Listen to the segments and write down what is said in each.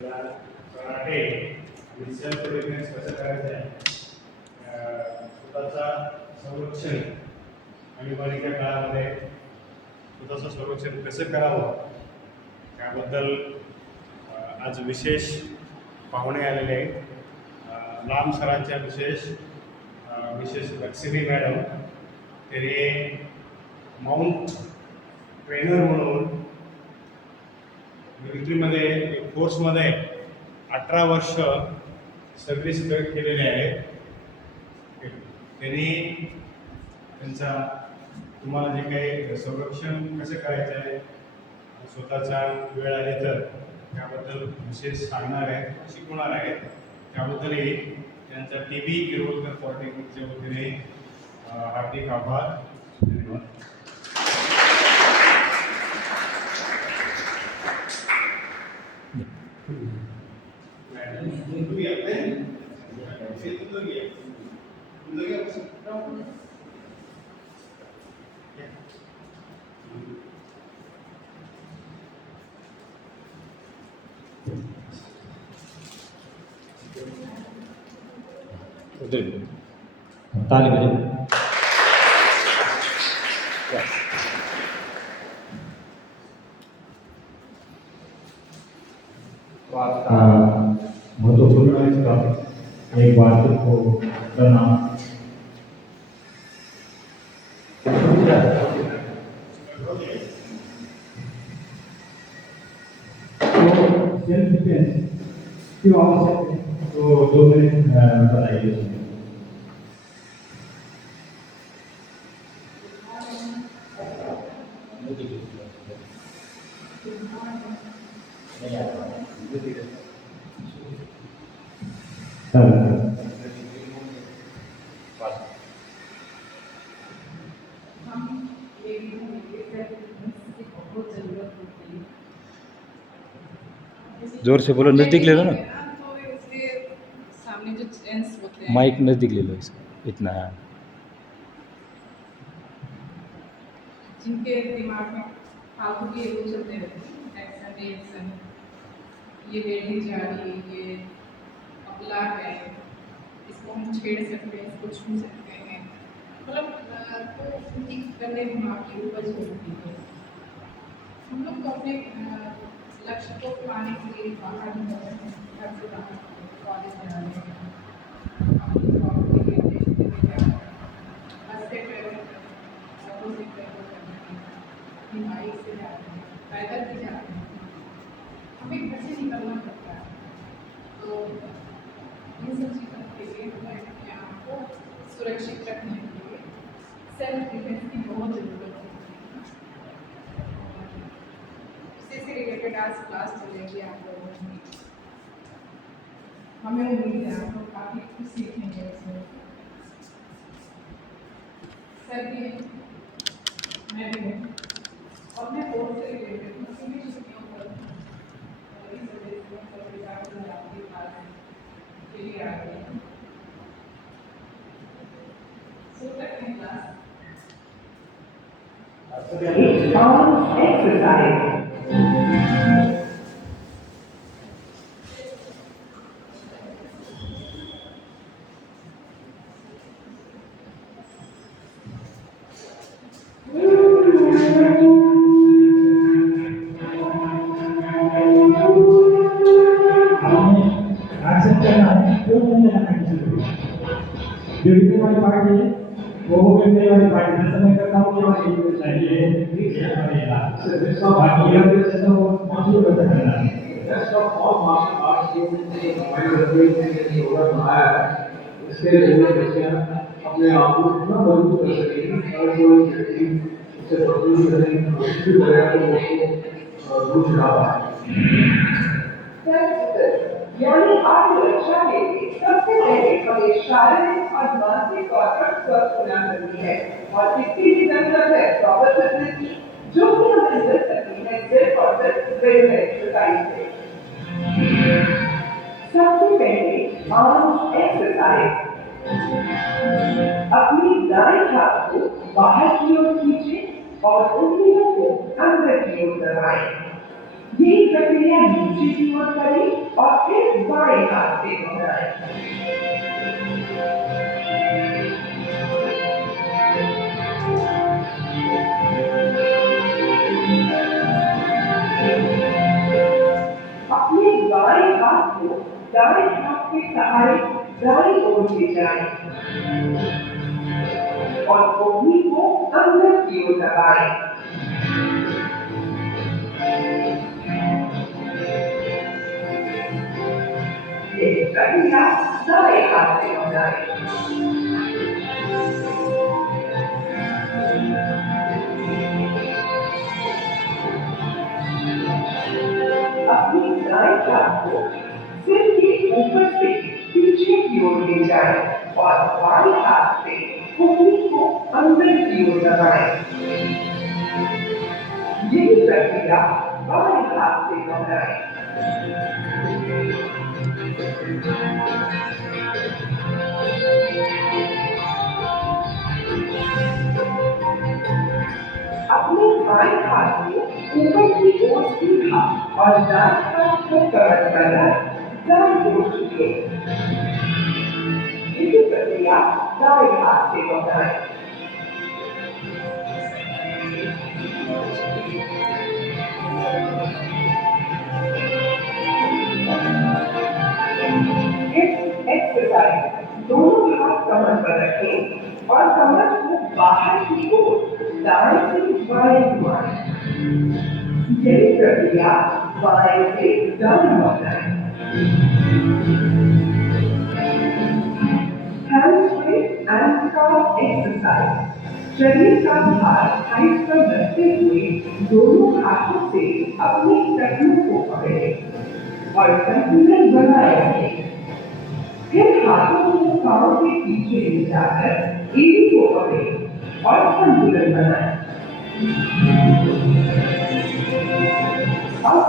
Karate आणि self defence कसं करायचं आहे, स्वतःचा संरक्षण आणि बालिका काळामध्ये स्वतःचं संरक्षण कसं करावं त्याबद्दल आज विशेष पाहुणे आलेले आहेत. लांब सरांच्या विशेष लक्ष्मी मॅडम त्यांनी माउंट ट्रेनर म्हणून मिलिटरीमध्ये फोर्समध्ये 18 वर्ष सर्व्हिस केलेले आहेत. त्यांनी त्यांचा तुम्हाला जे काही संरक्षण कसं करायचं आहे स्वतःचा वेळ आले तर त्याबद्दल विशेष सांगणार आहेत, शिकवणार आहेत. त्याबद्दलही त्यांचा TB किरोलकर पॉलिटेक्निकच्या वतीने हार्दिक आभार. धन्यवाद. ताली बजाओ. महत्वपूर्ण इसका एक बात को करना सेल्फ डिफेंस क्यों आवश्यक है, तो 2 मिनट बताइए. जोर से बोलो, नज़दीक ले लो ना, तो इसलिए सामने जो जेंट्स होते हैं माइक नज़दीक ले लो इसको, इतना है. जिनके दिमाग में फालतू के वो चलते रहते हैं, एक्शन रिएक्शन, ये लेडी जा रही, ये अबला है, इसको हम छेड़ सकते हैं, इसको छू सकते हैं, मतलब तो उनकी गंदे दिमाग की उपज होती है. हम लोग तो अपने लक्ष्य को पाने के लिए बाहर निकलते हैं, घर से बाहर कॉलेज में आ रहे हैं, अपनी जॉब के लिए देखते हुए बस से ट्रेवल ऑटो से ट्रेवल करते हैं, अपनी बाइक से जाते हैं, पैदल भी जाते हैं, हमें घर से निकलना पड़ता है. तो इन सब चीज़ों के लिए हमें अपने आप को सुरक्षित रखने के लिए सेल्फ डिफेंस की बहुत ज़रूरत है. इसी से रिलेटेड आज क्लास चलेगी आप लोगों की. हमें उम्मीद है आप लोग काफ़ी कुछ सीखेंगे इसमें. सर भी मैं भी हूँ और मैं कोर्स से रिलेटेड किसी भी छुट्टियों पर इस वजह से आपकी क्लास के लिए आ गई है. शुरू करते हैं क्लास. Exercise. वाली पार्टी है वो हो गई वाली पार्टी में समय करता हूँ कि चाहिए बाकी ये तो माफी बता करना है. Rest of all martial arts you will see yoga बनाया है, इसके लिए बच्चियाँ अपने आप को इतना मजबूत कर सकेंगी और जो व्यक्ति उससे बदतमीजी करने की कोशिश भी करेगा तो उसको दूर रहा है. यानी आत्मरक्षा के लिए सबसे पहले हमें शारीरिक और मानसिक तौर पर स्वस्थ होना जरूरी है और इसकी भी जरूरत है प्रॉपर फिटनेस की, जो कि हमें मिल सकती है सिर्फ और सिर्फ रेगुलर एक्सरसाइज से. सबसे पहले आर्म एक्सरसाइज. अपनी दाएं हाथ को बाहर की ओर खींचें और उंगलियों को अंदर की ओर दबाएं. यही प्रक्रिया नीचे की ओर करें बाएं हाथ को दाएं हाथ के सहारे दाएं ओर ले जाएं और कोहनी को अंदर की ओर दबाएं। ये प्रक्रिया दाएं हाथ से दोहराएं। अपनी दाएं हाथ को सिर के ऊपर से पीछे की ओर ले जाएं और बाएं हाथ से कोहनी को अंदर की ओर दबाएं। यही प्रक्रिया बाएं हाथ से दोहराएं। अपने बाएं हाथ को ऊपर की ओर सीधा और दाएं हाथ को कवर कर दाएं ओर झुके। यही प्रक्रिया दाएं हाथ से दोहराएं। एक्सरसाइज दोनों हाथ कमर पर रखें और कमर को बाहर की ओर दाएं से बाएं घुमाएं। यही प्रक्रिया बाएं से दाएं दोहराएं। Hamstring and calf exercise. शरीर का भार हाइट पर रखते हुए दोनों हाथों से अपने टखनों को पकड़ें और संतुलन बनाए रखें। फिर हाथों को पांव के पीछे ले जाकर एड़ी को पकड़ें और संतुलन बनाएं। अब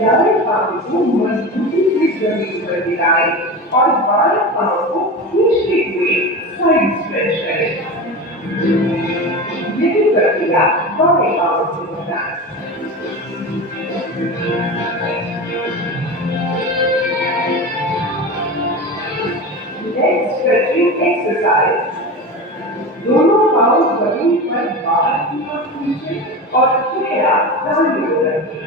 दाएं पांव को मजबूती से जमीन पर गिराएं और बाएं पांव को खींचते हुए साइड स्ट्रेच करें। यही प्रक्रिया बाएं पांव से दोहराएं। Next stretching exercise. दोनों पांव जमीन पर बाहर की ओर खींचे और चेहरा दाईं ओर रखें।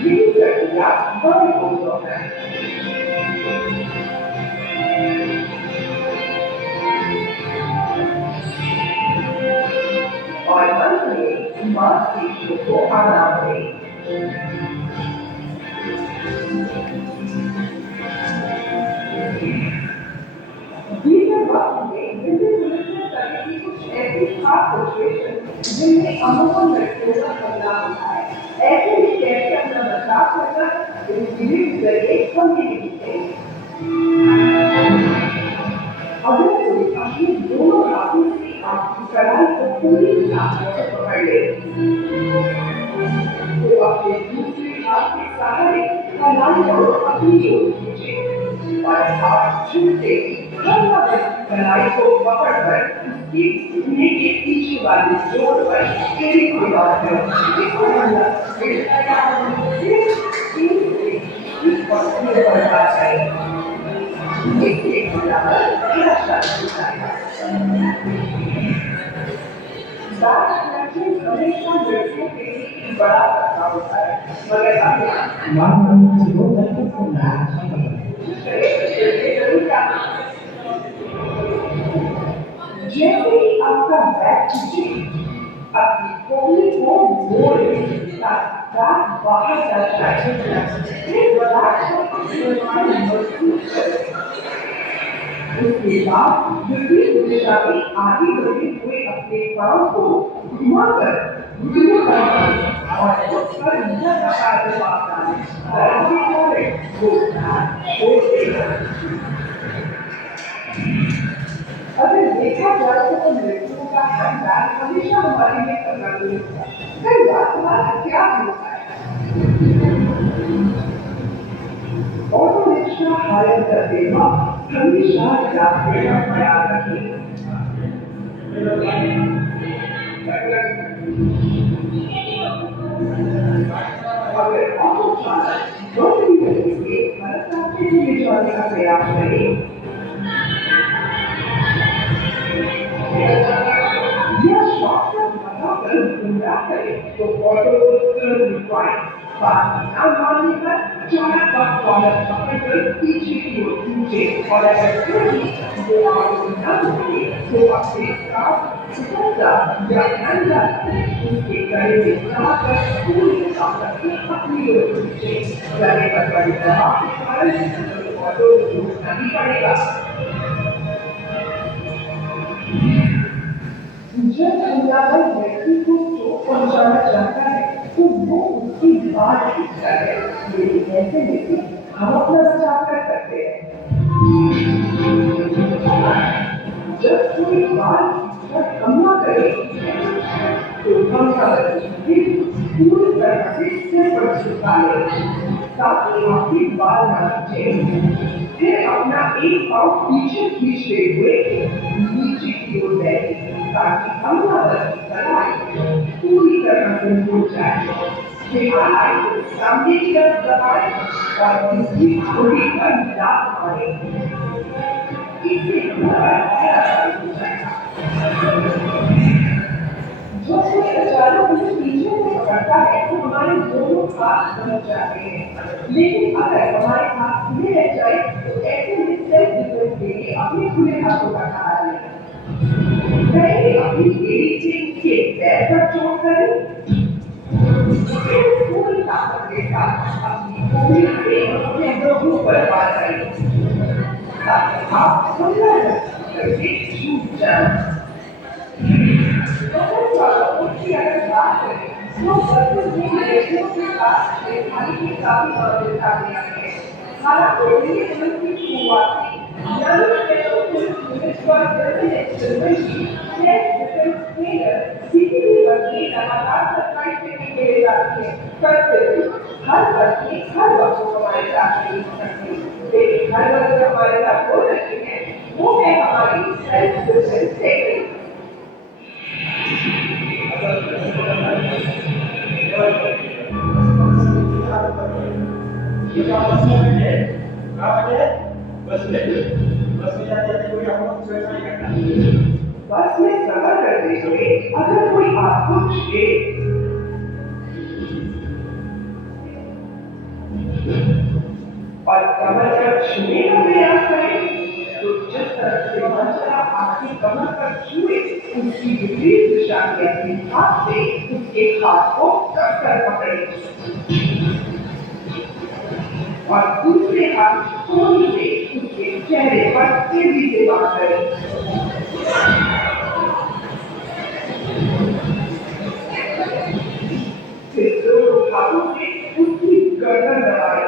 यही प्रक्रिया बाएं ओर दोहराएं। और अंत में मांसपेशियों को आराम दें। कुछ ऐसी खास सिचुएशन जिनमें अनुभव व्यक्तियों का बदलाव होता है, ऐसे में कैसे अपना बचाव करना इस वीडियो के जरिए समझेंगे। अगर कोई अपने दोनों हाथों से आपकी कलाई को पूरी तरह से पकड़ ले तो अपने दूसरे हाथ के सहारे कलाई को अपनी ओर खींचे और हाथ छूते कलाई को पकड़कर उसकी घुटने के पीछे वाली जोड़ पर एड़ी को डालकर बढ़ना चाहिए। इसके बराबर हमेशा लड़कियों के लिए बड़ा खतरा होता है, मगर जैसे ही आपका बैक खींचे, अपनी कोहनी को मोड़ लें ताकि दांत बाहर जा जाए। फिर रिलैक्स उसके बाद विपरीत दिशा में आगे बढ़ते हुए अपने पांव को घुमाकर घुटनों का और उस पर नीचा दबाकर वापस डालें। छोड़ देना। अगर देखा जाए तो लड़कियों का हैंडबैग हमेशा हमारे लिए करना नहीं होता। कई बार हमारा क्या होता है, ऑटो रिक्शा हायर करते वक्त हमेशा रास्ते का ख्याल रखें। अगर ऑटो चालक दूसरी गति से भारत रास्ते में ले जाने का प्रयास करें या शॉर्टकट लगाकर गुमराह करें तो ऑटो को टर्न रिक्वायर्स बात न मानने पर चार बार कॉलर पकड़कर पीछे की ओर खींचे और अगर फिर भी वो आगे न बढ़े तो अपने साथ सुपरदा या नंदा उसके गले में दबाकर पूरी ताकत से अपनी ओर खींचे। गले पर बड़ी दबाव के कारण ऑटो रुकना ही पड़ेगा। जब हमलावर व्यक्ति को चोट पहुंचाना चाहता है तो वो उसकी बात खींचता है, लेकिन ऐसे में हम अपना बचाव कर सकते हैं। जब कोई बाल पर हमला करे तो हमलावर पूरी तरह से सिर पर झुका ले ताकि आपकी बाल न खींचे। फिर अपना एक पाँव पीछे खींचते हुए नीचे की ओर बैठे ताकि हमलावर की कलाई पूरी तरह से मुड़ जाए। फिर कलाई को सामने की तरफ दबाए और इसकी थोड़ी पर लात मारे। इससे हमलावर हैरान हो जाएगा। जब कोई अचानक मुझे पीछे से पकड़ता है तो हमारे दोनों हाथ बंध जाते हैं, लेकिन अगर हमारे हाथ खुले रह जाए तो ऐसे में सेल्फ डिफेंस के लिए अपने खुले हाथों का सहारा लें। पहले अपनी एड़ी से उसके पैर पर चोट करें, फिर पूरी ताकत के साथ अपनी पूरी से अपने दोनों पर वार करें ताकि आप हमला करके छूट जाएं। अगर बात करें तो बचपन में लड़कियों के साथ खाली की काफी मामले सामने आए हैं। हालांकि ये फिल्म की शुरुआत थी, यानी स्पेशल फिल्म यूनिट पर जैसे एक्सपेरिमेंट किसी भी वर्ग में लगातार 27 सेकंड के लिए जाती है, पर फिर हर वर्ग में हर वक्त को हमारे साथ नहीं हो सकती। लेकिन हर वर्ग में हमारे साथ हो सकती है, वो है हमारी सेल्फ डिफेंस टेक्निक। बस में सफर करते हुए अगर कोई आपको छुए और कमर पर छूने का प्रयास करे तो जिस तरह से मछला आपकी कमर पर छुए उसकी विपरीत दिशा के अपने हाथ से उसके हाथ को कसकर पकड़े और दूसरे हाथ कोहनी से उसके चेहरे पर तेजी से बात करें। फिर दोनों हाथों से उसकी गर्दन दबाए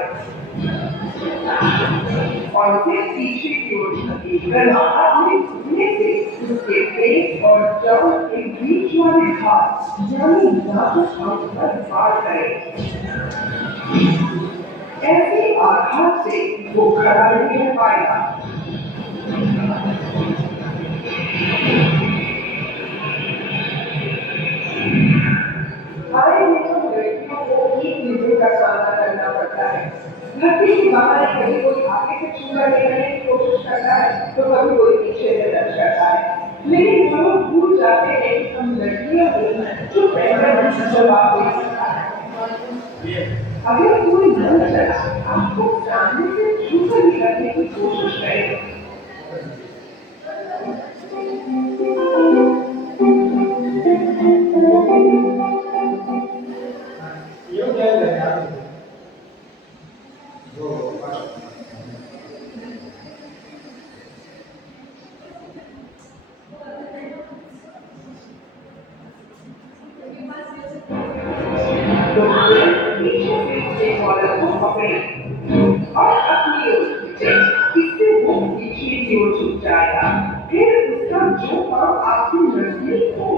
और फिर पीछे की ओर झुके गला अपने घुटने से उसके पेट और जौ के बीच वाले भाग यानी नाक पर वार करें। ऐसे आघात से वो खड़ा नहीं रह पाएगा। हमारे देशों में लड़कियों को एक चीजों का सामना करना पड़ता है। धरती के बाहर कभी कोई आगे से छूना लेने की कोशिश करता है तो कभी कोई पीछे से टच करता है, लेकिन हम लोग भूल जाते हैं कि हम लड़कियां जो पहले जवाब दे सकता है। अगर कोई मन चला आपको सामने से छूकर निकलने की कोशिश करे तो पीछे से कॉलर को पकड़े और अपनी ओर खींचे, इससे वो पीछे की ओर झुक जाएगा। फिर उसका जो पांव आपकी नजदीक हो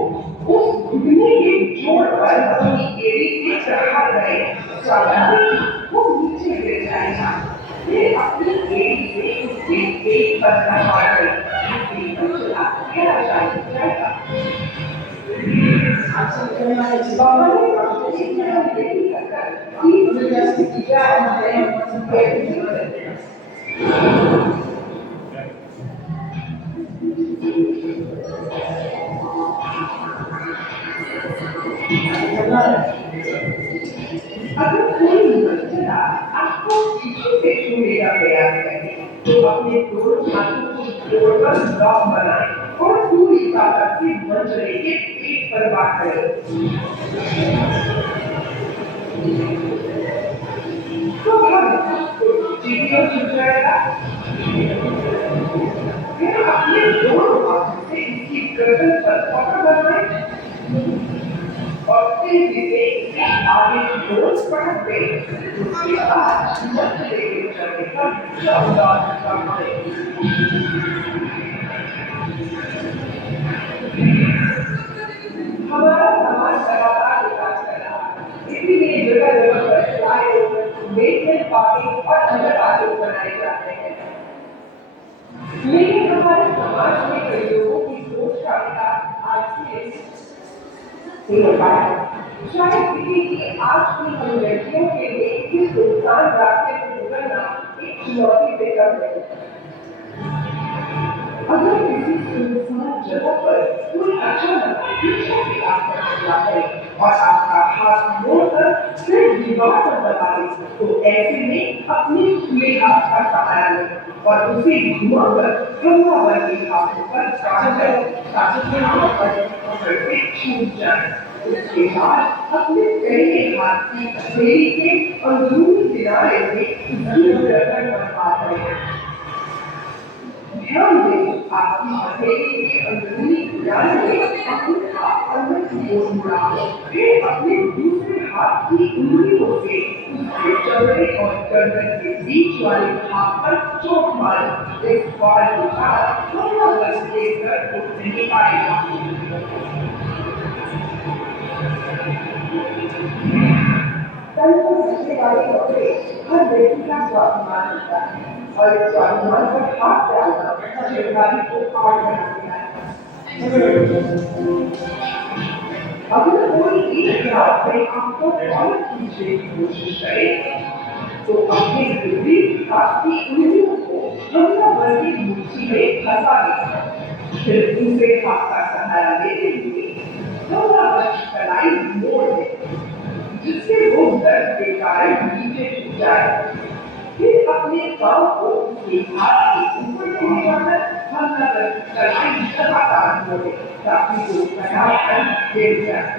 उस घुटने के जोड़ पर अपनी एड़ी से चढ़ा गए वो नीचे गिर जाएगा। फिर अपनी एड़ी से उसके पेट पर दबा कर चला जाएगा। अगर प्रयास करें तो अपने दोनों हाथों को जोड़कर ब्लॉक बनाएं और पूरी ताकत से मंचले के पेट पर वार करें। तो जीवियों छूट जाएगा। फिर अपने दोनों हाथों से इसकी गर्दन पर पकड़ बनाएं और तेजी से इसे आगे की ओर बढ़ा दें। उसके बाद मंचले के चलने पर शानदार करें। हमारा समाज लगातार विकास कर रहा है, इसीलिए जगह जगह पर फ्लाईओवर, बेसमेंट पार्किंग और अन्य आयोजन बनाए जाते हैं। लेकिन हमारे समाज में कई लोगों की सोच का विकास आज से नहीं हो पाया। शायद इसीलिए आज की हम लड़कियों के लिए इस सुनसान रास्ते से गुजरना एक चुनौती से कम नहीं। अगर किसी सुनसान जगह पर कोई अचानक पीछे से आपका हमला करे और आपका हाथ मोड़कर सिर्फ दीवार पर दबा दे, तो ऐसे में अपने खुले हाथ का सहारा लें और उसे घुमाकर हमलावर के हाथों पर काटकर ताकि पकड़ से छूट जाए। उसके बाद अपने पहले हाथ की हथेली के अंदरूनी किनारे से उसकी गर्दन पर पार करें। ध्यान दें, आपकी हथेली के अंदरूनी किनारे में अपने हाथ अंदर की ओर मुड़ाएं, फिर अपने दूसरे हाथ की उंगलियों से उसके चमड़े और गर्दन के बीच वाले भाग पर चोट मारें। इस बार के बाद हमलावर के दर्द को नहीं पाएगा। तन पर बचने वाले कपड़े हर व्यक्ति का स्वाभिमान होता है और इस स्वाभिमान पर हाथ डालना चिंगारी को पार बना देता है। अगर कोई एक हाथ से आपको कॉलर खींचने की कोशिश करे तो अपने विपरीत हाथ की उंगलियों को हमलावर की मुट्ठी में फंसा दें। फिर दूसरे हाथ का सहारा लेते हुए हमलावर की कलाई मोड़ दें, जिससे वो दर्द के कारण नीचे झुक जाए। फिर अपने पांव को उसके हाथ के ऊपर से लेकर हमलावर की कलाई लगातार मोड़े ताकि वो फटाफट गिर जाए।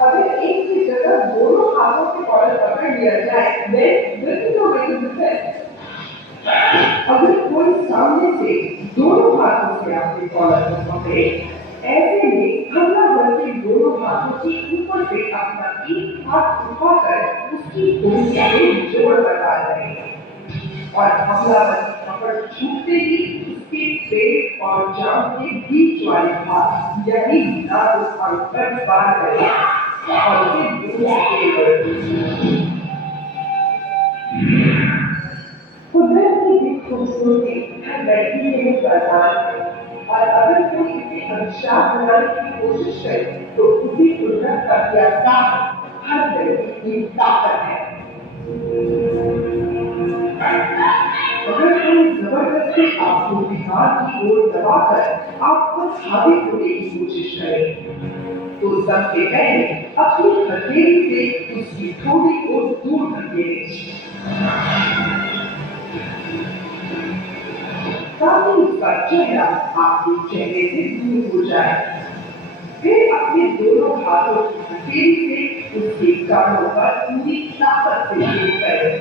अगर एक ही जगह दोनों हाथों से कॉलर पकड़ लिया जाए, अगर कोई सामने से दोनों हाथों से आपके कॉलर को पकड़े, ऐसे में हमलावर के दोनों हाथों के ऊपर से अपना एक हाथ उठाकर उसकी उंगलियों में जोड़ लगा दें और हमलावर की पकड़ छूटते ही उसके पेट और जांघ के बीच वाले भाग यानी नाक और पेट पार करें और उसे दूसरे कुदरत की खूबसूरती हर लड़की के लिए वरदान है और अगर कोई इसे अभिशाप बनाने की कोशिश करे तो उसी कुदरत का त्याग हर लड़की की ताकत है। अगर कोई जबरदस्ती आपको दीवार की ओर दबाकर आपको धागे खोलने की कोशिश करे तो सबसे पहले अपनी हथेली से उसकी ठोड़ी को दूर धकेलें ताकि उसका चेहरा आपके चेहरे से दूर हो जाए। फिर अपने दोनों हाथों की हथेली से उसके कानों पर पूरी ताकत से हिट करें।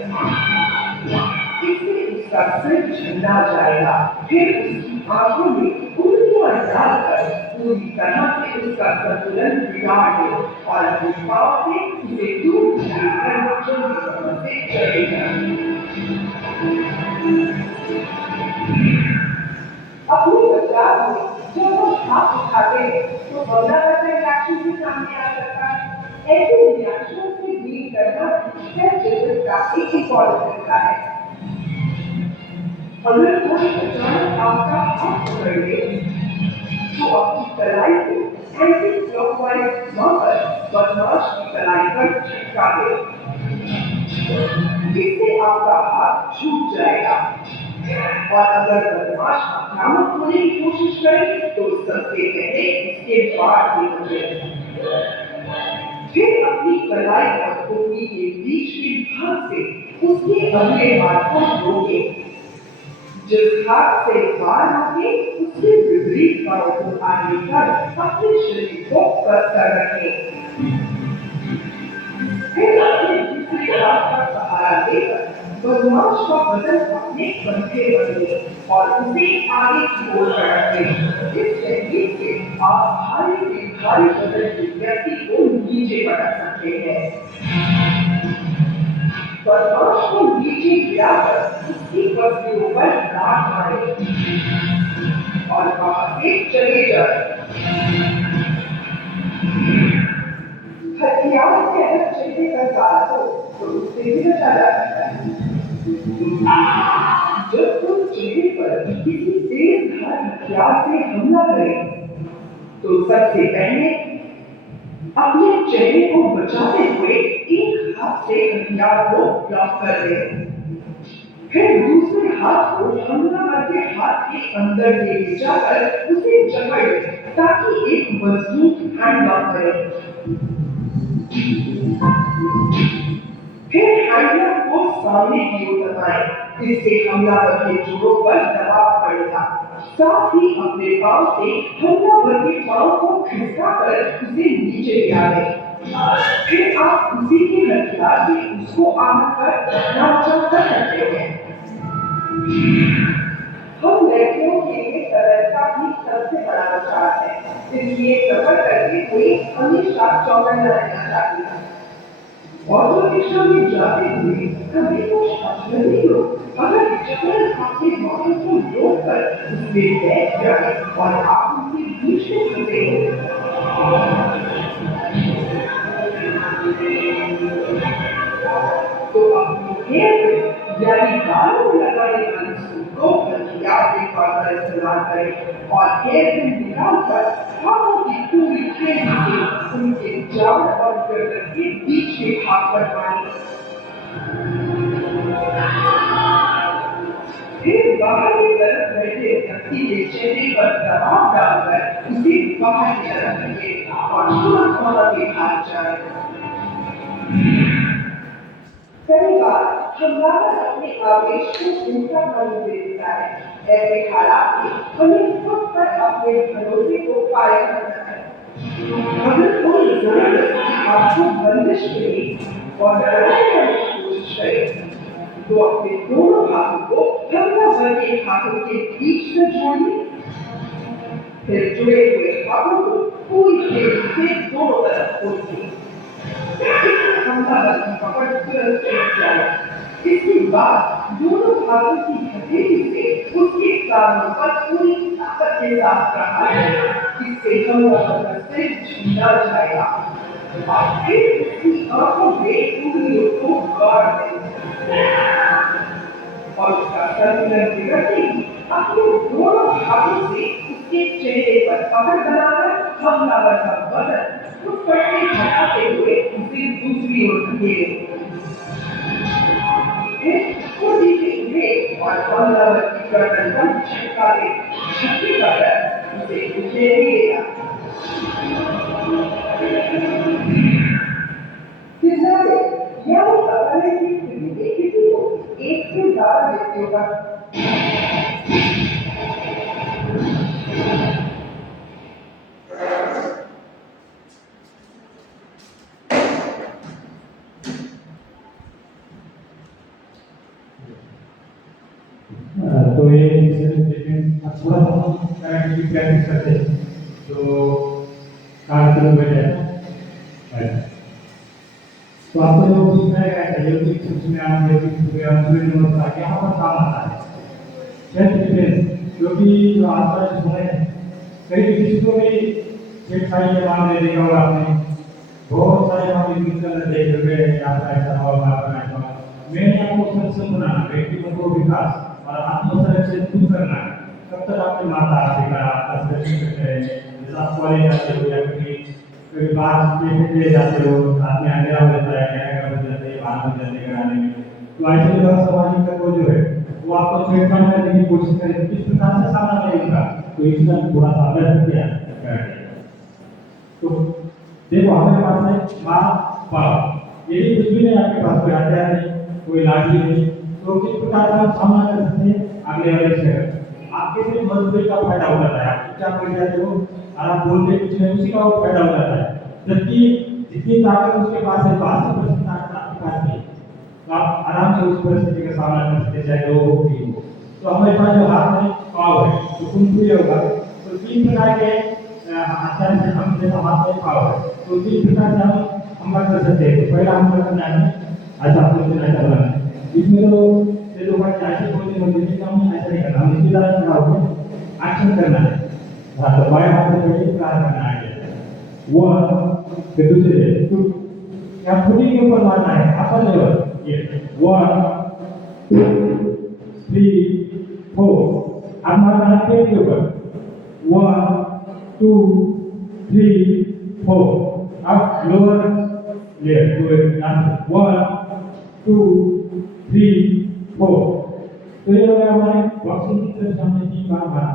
इससे उसका सिर झंडा जाएगा। फिर उसकी आंखों में उंगलियां डालकर पूरी तरह से उसका संतुलन बिगाड़ दे और अपने पांव से उसे दूर खींचकर जल्दी से चलेगा। अपनी बचाव में जब हम हाथ उठाते हैं तो बंदा करता रिएक्शन भी सामने आ सकता है। ऐसे रिएक्शन से डील करना सेल्फ डिफेंस का एक इम्पोर्टेंट हिस्सा है। अगर कोई अचानक आपका हाथ पकड़ ले तो अपनी कलाई को एंटी क्लॉकवाइज घुमाकर बदमाश की कलाई पर झटका दे, जिससे आपका हाथ छूट जाएगा। और अगर बदमाश आक्रामक होने की कोशिश करे तो सबसे पहले इसके बाढ़ से बचे। फिर अपनी कलाई बंदूकी के बीच के भाग से उसके अगले हाथ को रोके। जिस हाथ से वार होके उसके विपरीत पांव को आगे कर अपने शरीर को कस कर रखे। फिर अपने दूसरे हाथ का सहारा लेकर बदमाश का बदन अपने कंधे पर ले और उसे आगे की ओर बढ़ाते। इस तकनीक से आप भारी से भारी वजन के व्यक्ति को नीचे पटक सकते हैं। बदमाश को नीचे गिराकर उसकी पसलियों पर लात मारे और वहां से चले जाए। हथियार से अगर चलने का काला हो तो उससे भी बचा जा सकता है। जब तुम चेहरे पर किसी तेज धार हथियार से हमला करें तो सबसे पहले अपने चेहरे को बचाते हुए एक हाथ से हथियार को ब्लॉक कर दें। फिर दूसरे हाथ को हमलावर के हाथ के अंदर से ले जाकर उसे जकड़ लें ताकि एक मजबूत हैंडलॉक करें। फिर हैंडलर को सामने की ओर दबाएं, इससे हमलावर के जोड़ों पर दबाव पड़ेगा। साथ ही अपने पांव से हमलावर के पांव को खिसकाकर उसे नीचे गिरा दें। फिर आप उसी के हथियार से उसको आकर अपना बचाव कर सकते हैं। हम लड़कियों के लिए सरलता ही सबसे बड़ा बचाव है, इसलिए सफर करते हुए हमेशा चौकन्ना रहना चाहिए। ऑटो रिक्शा में जाते हुए कभी कुछ अजनबी लोग अगर चक्कर आपके वाहन को रोककर उसमें बैठ जाए और आप उनके बीच में फंसे तो अपनी हेयर यानी बालों में लगाने वाली सूट को हथियार के तौर पर इस्तेमाल करें और हेयर पिन निकालकर हाथों की पूरी तेजी से उनके जान और गर्दन के बीच में भाग कर मारें। फिर बाहर की तरफ बैठे व्यक्ति के चेहरे पर दबाव डालकर उसे बाहर की तरफ रखें और तुरंत वहां से भाग जाए। कई बार हमलावर अपने आवेश को उल्टा कर देता है। ऐसे हालात में हमें खुद पर अपने भरोसे को कायम रखना है। अगर कोई जबरदस्ती आपको बंदिश करे और लड़ाई करने की कोशिश करे तो अपने दोनों हाथों को हमलावर के हाथों के बीच में जोड़िए। फिर जुड़े हुए हाथों को पूरी तेजी से दोनों तरफ खोलिए। हमलावर की पकड़ तुरंत छूट जाए। इसके बाद दोनों हाथों की हथेली से उसके कानों पर पूरी ताकत के साथ प्रहार करें। इससे हमलावर का सिर झुका जाएगा और फिर उसकी आंखों में उंगलियों को गाड़ दें और उसका संतुलन बिगड़ते ही अपने दोनों हाथों से उसके चेहरे पर पकड़ बनाकर हमलावर का बदन उस पर से हटाते हुए उसे दूसरी ओर धकेलें। फिर खुदी से उठे और हमलावर की गर्दन पर झटका दे। झटके का डर उसे उठने नहीं देगा। किनारे या पकड़ने की स्थिति में किसी को एक से ज्यादा व्यक्तियों का तो ये थोड़ा सा प्रैक्टिस करते हैं तो कार्यक्रम में है। तो आपको जो उसमें उसमें आप यहाँ पर काम आता है सेल्फ डिफेंस, क्योंकि जो आसपास सुने कई किसी को भी छेड़छाड़ी के मामले देखा होगा आपने, बहुत सारे मामले देख रहे हैं। यहाँ पर ऐसा हुआ मैंने आपको सक्षम बनाना, व्यक्तित्व को विकास और आत्मसंरक्षण खुद करना है। तब तक आपके माता पिता आपका संरक्षण करते हैं। जैसे आप कॉलेज जाते हो या कभी बात के जाते हो, साथ में अंधेरा हो जाता है, बाहर हो जाते कराने में, तो ऐसे लोग सामाजिक तत्व जो है वो आपको छेड़छाड़ करने की कोशिश करें। किस प्रकार से सामना करेगा तो इसका थोड़ा सा अभ्यास किया। तो देखो हमारे पास है माँ बाप, यदि कुछ भी नहीं आपके पास, कोई हथियार नहीं, कोई लाठी नहीं, तो किस प्रकार से आप सामना कर सकते हैं अगले वाले से? आपके सिर्फ मजबूरी का फायदा हो जाता है, आप क्या कर जाते हो और आप बोलते कुछ नहीं, उसी का वो फायदा हो जाता है। जबकि जितनी ताकत उसके पास है, 80% ताकत आपके पास नहीं, तो आप आराम से उस परिस्थिति का सामना कर सकते हैं, चाहे 2 हो 3 हो। तो हमारे पास जो हाथ में पाव है, तो कुंफू होगा, तो 3 प्रकार के हथियार से हम जैसा हाथ में पाव है, तो 3 प्रकार से हम हमला कर सकते हैं। तो पहला हमला करना है ऐसा, आपको ऐसा करना है, इसमें तो ये लोग ऐसे बोलते हैं कि हम ऐसा नहीं करना, हम इसकी तरह खड़ा होकर एक्शन करना है। हाँ, तो बाएं हाथ से पहले प्रहार करना है, वो फिर दूसरे या खुदी के ऊपर मारना है, अपर लेवल, ये 1 2 3 4, अब मारना है पेट के ऊपर, 1 2 3 4, अब लोअर लेयर 1 2 3 4। तो ये हो गया हमारे बॉक्सिंग की तरफ हमने 3 बार मारा,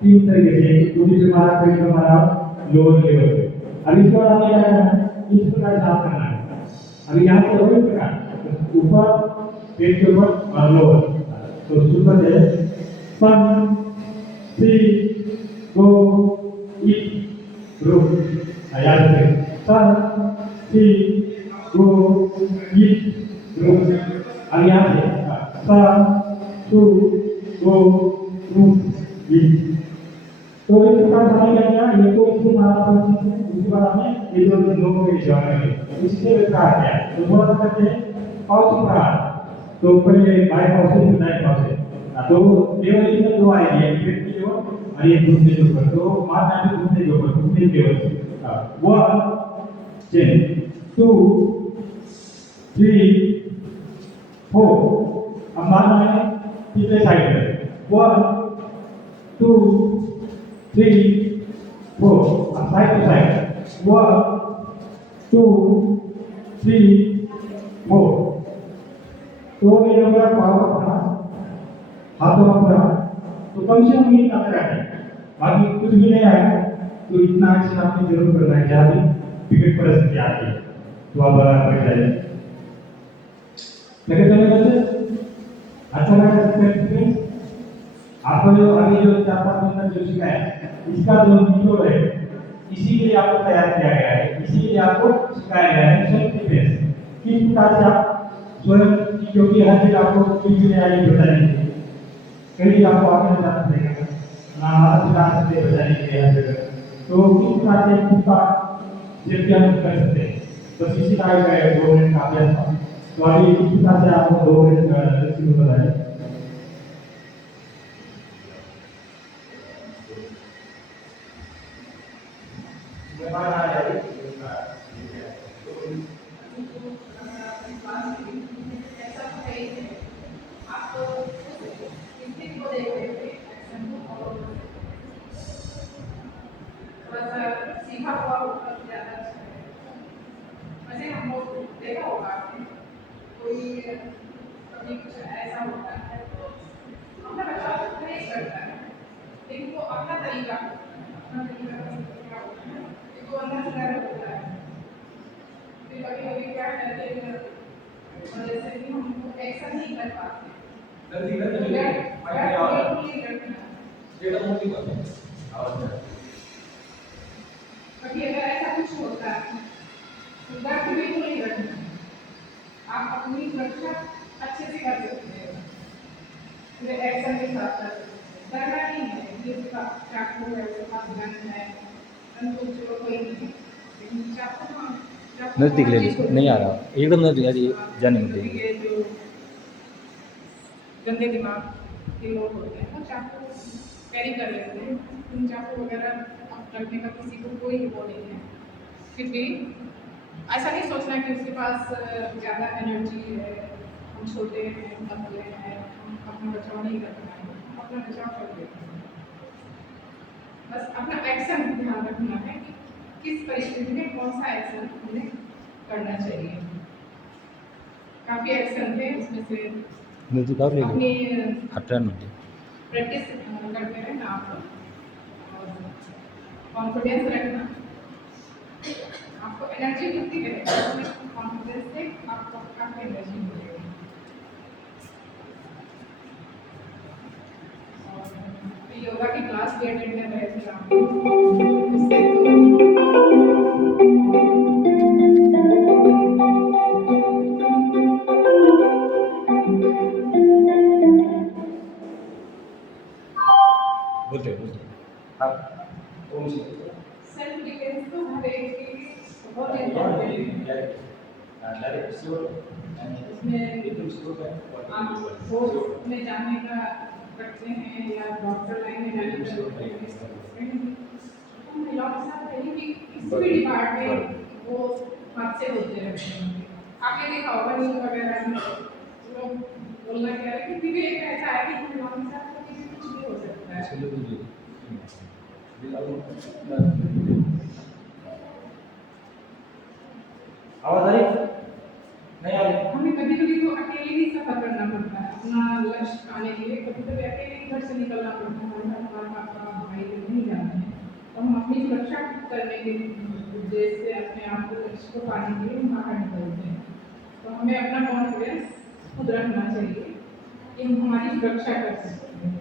3 तरीके से, खुदी पे मारा, पेट पे मारा, लोअर लेवल पे। अब इसके बाद हमें क्या करना है, इस प्रकार से आप करना है। अभी यहाँ पे वही प्रकार, ऊपर, पेट के ऊपर और लोअर। तो सुपर है 1 3 2 1 रुक, याद रखें 1 3 2 1 रुक। अब यहाँ से 1 2 2 रुक 1। तो इस प्रकार से हमें क्या किया, ये तो इसको मारा था, उसके बाद हमें ये जो लोगों के जवाब में इससे प्रकार किया। तो थोड़ा सा करते हैं पाव प्रकार, तो पहले बाएं पाव से फिर दाएं पाव से, तो लेवल इसमें 2 आएगी, एक पेट की लेवल और एक घुटने के ऊपर, तो मारना है घुटने के ऊपर, घुटने के लेवल से 1 2 3 4। अब मारना है पिछले साइड में 1 2 3 4, अब साइड टू साइड 1 2 3 4। तो ये हो गया पाव अपना, हाथों का पूरा। तो कम से कम ये इतना करना है, बाकी कुछ भी नहीं आया तो इतना एक्शन आपने जरूर करना है, जहाँ भी विकट परिस्थिति आती है तो आप बैठ जाइए। लेकिन चलिए बच्चे, अच्छा लगा एक्सपीरियंस आपको, जो अभी जो 4-5 दिन तक जो सीखा है, इसका जो निचोड़ है, इसी के लिए आपको तैयार किया गया है, इसी के लिए आपको सिखाया गया है सेल्फ डिफेंस। किस प्रकार से आप स्वयं, क्योंकि हर चीज आपको कुछ भी नहीं आएगी बताने के लिए, कहीं आपको आगे नहीं जाना पड़ेगा ना, माता पिता से बचाने के लिए हर जगह। तो किस प्रकार से खुद का सेफ्टी हम कर सकते हैं, बस इसी का 2 मिनट का अभ्यास था। तो अभी इस प्रकार से आपको 2 मिनट शुरू बताया। सीखा हुआ होगा ज़्यादा अच्छा है। वैसे हम लोग देखा होगा आपने, कोई कभी कुछ ऐसा होता है तो अपना बच्चा नहीं करता है, लेकिन वो अपना तरीका क्या होता है कि वो अंदर से डर होता है। फिर कभी कभी क्या करते हैं, जैसे कि हम एक्शन नहीं कर पाते, कभी अगर ऐसा कुछ होता है तो डर भी बिल्कुल नहीं रखना, आप अपनी सुरक्षा अच्छे से कर सकते हैं, पूरे एक्शन के साथ कर सकते हैं। डरना नहीं है, ये चाकू है, उसके पास गन है, तो चलो कोई नहीं, लेकिन चाकू नज़दीक ले लीजिए, नहीं आ रहा, एकदम नज़दीक आ जाइए, जाने मत दीजिए। ये जो गंदे दिमाग के लोग होते हैं वो चाकू कैरी कर लेते हैं, उन चाकू वगैरह रखने का किसी को कोई वो नहीं है। फिर भी ऐसा नहीं सोचना कि उसके पास ज़्यादा एनर्जी है, हम छोटे हैं, पतले हैं, हम अपना बचाव नहीं कर पाएंगे, हम अपना बचाव कर देते हैं। बस अपना एक्शन ध्यान रखना है कि किस परिस्थिति में कौन सा एक्शन हमें करना चाहिए। काफ़ी एक्शन थे, उसमें से नज़दीक और ले लो, अपनी हटा नहीं। प्रैक्टिस करते रहना आप लोग, और कॉन्फिडेंस रखना, आपको एनर्जी मिलती है, कॉन्फिडेंस से आपको काफ़ी एनर्जी मिलेगी। और योगा की क्लास भी अटेंड कर रहे थे आप, उससे बोलते बोलते सेल्फ डिफेंस तो हर एक के लिए बहुत इम्पोर्टेंट है। इसमें आप फोर्स में जाने का करते हैं या डॉक्टर लाइन में जाने का करते हैं, तो महिलाओं के साथ कहीं भी किसी भी डिपार्टमेंट वो हादसे होते रहते हैं। आपने देखा होगा न्यूज़ वगैरह में लोग बोलना क्या है, किसी भी एक ऐसा है कि महिलाओं के साथ कभी भी कुछ भी हो सकता है। आवाज आ रही नहीं आ रही? हमें कभी कभी तो अकेले ही सफर करना पड़ता है अपना लक्ष्य पाने के लिए, कभी कभी अकेले ही घर से निकलना पड़ता है, हमारे पापा भाई लोग नहीं जाते हैं, तो हम अपनी सुरक्षा करने के उद्देश्य से अपने आप को लक्ष्य को पाने के लिए हम बाहर निकलते हैं। तो हमें अपना कॉन्फिडेंस खुद रखना चाहिए कि हम हमारी सुरक्षा कर सकते हैं।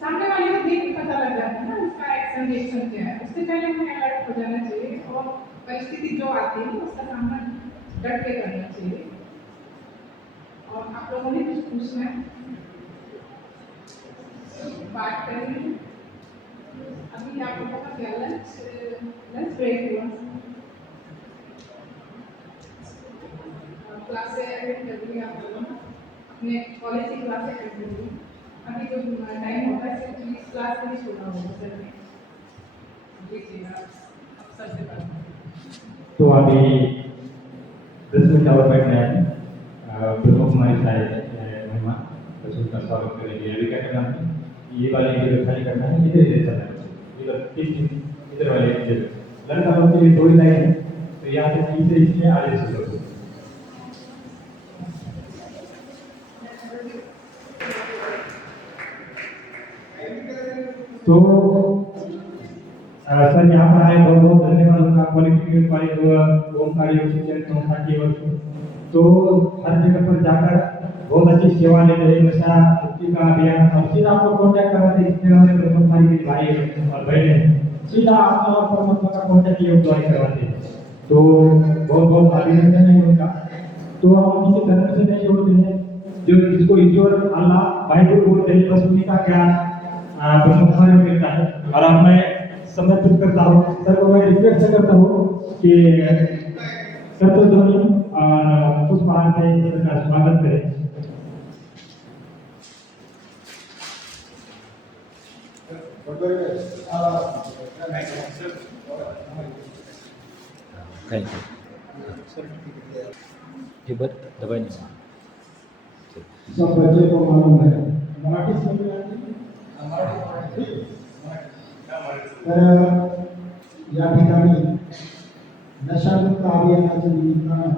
सामने वाले को देख के पता लग जाता है ना उसका एक्शन रिएक्शन क्या है, उससे पहले हमें अलर्ट हो जाना चाहिए और परिस्थिति जो आती है उसका सामना डट के करना चाहिए। और आप लोगों ने कुछ पूछना है, बात करेंगे। अभी आप लोगों का क्या लंच ब्रेक हुआ, क्लासें अटेंड कर ली आप लोगों ने, अपने कॉलेज की क्लासें अटेंड कर ली। अभी जो टाइम होता है सिर्फ इस क्लास में ही छोड़ा होगा सर ने लीजिएगा अफसर से बात। तो अभी 10 मिनट और बैठना है। प्रमुख हमारे सारे मेहमान बच्चों का स्वागत करेंगे। अभी क्या करना है, ये वाले इधर खाली करना है, इधर इधर चलना है, इधर तीन इधर वाले इधर लड़का लोग के लिए 2 लाइन है, तो यहाँ से तीसरे इसमें आगे से चलो। तो सर यहाँ पर आए बहुत बहुत धन्यवाद उनका। पॉलिटेक्निक कॉलेज ओमकार योग शिक्षण संस्था की ओर से तो हर जगह पर जाकर बहुत अच्छी सेवा ले रहे, नशा मुक्ति का अभियान, और सीधा आपको कॉन्टैक्ट करवाते इसके वाले ब्रह्मचारी के भाई और बहने सीधा आत्मा और परमात्मा का कॉन्टैक्ट योग द्वारा करवाते हैं। तो बहुत बहुत अभिनंदन है उनका। तो हम किसी धर्म से नहीं जोड़ते हैं, जो जिसको ईश्वर अल्लाह बाइबल बोलते हैं बस उन्हीं का ज्ञान ब्रह्मचारी में मिलता है। और अब मैं समर्पित करता हूँ सर को, मैं रिक्वेस्ट करता हूँ कि सत्य ध्वनि और पुष्पहार से का स्वागत करें। Thank you. ये दबाई नहीं सब बच्चे को मालूम है मराठी समझ में आती है? तर या ठिकाणी नशामुक्त अभियानाच्या निमित्तानं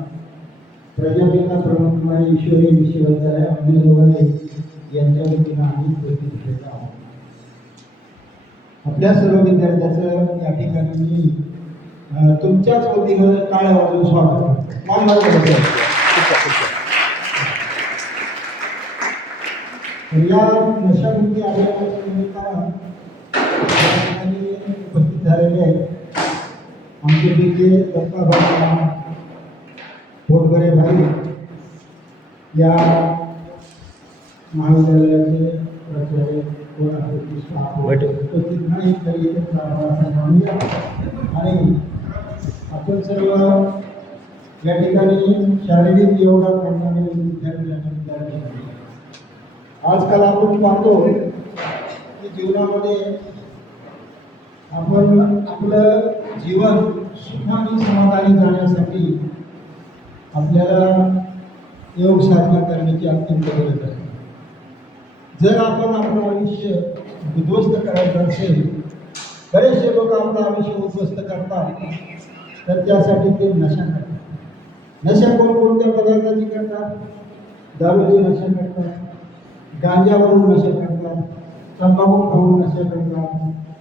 प्रजापिता ब्रह्मकुमारी ईश्वरी विश्वविद्यालय अंमलबजावणी यांच्या वतीनं आम्ही उपस्थित केलेलो आहोत। आपल्या सर्व विद्यार्थ्यांचं या ठिकाणी मी तुमच्याच वतीनं टाळ्या वाजवून स्वागत करतो। या नशामुक्ती अभियानाच्या निमित्तानं उपस्थित झालेले आमचे पिके दत्ताभाई पोटगरे भाई या महाविद्यालयाचे प्राचार्य उपस्थित नाही तरी आणि आपण सर्व या ठिकाणी शारीरिक योगा करणारे विद्यार्थी आणि विद्यार्थी आजकाल आपण पाहतो की जीवनामध्ये आपण आपलं जीवन सुखाने समाधानी जाण्यासाठी आपल्याला योग साधना करण्याची अत्यंत गरज आहे। जर आपण आपलं आयुष्य उद्ध्वस्त करायचं असेल, बरेचसे लोक आपलं आयुष्य उद्ध्वस्त करतात, तर त्यासाठी ते नशा करतात। नशा कोणकोणत्या पदार्थाची करतात? दारूची नशा करतात, गांजावरून नशा करतात, तंबाखू खाऊन नशा करतात,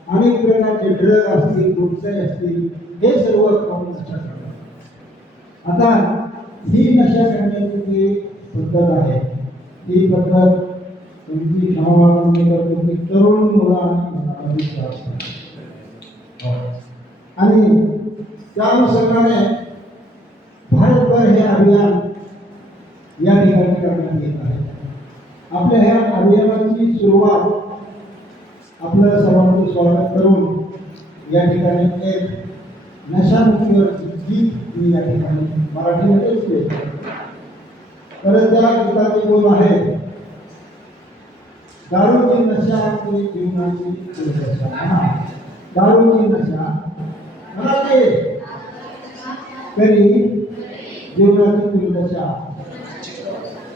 अनेक प्रकारचे ड्रग असतील, गुटखाई असतील, हे सर्व खाऊन नशा करतात. आता ही नशा करण्याची जी पद्धत आहे, ही पद्धत तुमची क्षमा तुमची तरुण मुलं आणि आणि त्या अनुषंगाने भारतभर हे अभियान या ठिकाणी करण्यात येत आहे. आपल्या ह्या अभियानाची सुरुवात आपलं सर्वांचं स्वागत करून या ठिकाणी एक नशामुक्तीवर गीत मी या ठिकाणी मराठीमध्येच केलं. तर त्या गीताचे बोल आहे, दारूची नशा आपली जीवनाची दुर्दशा. दारूची नशा म्हणाले करी जीवनाची दुर्दशा.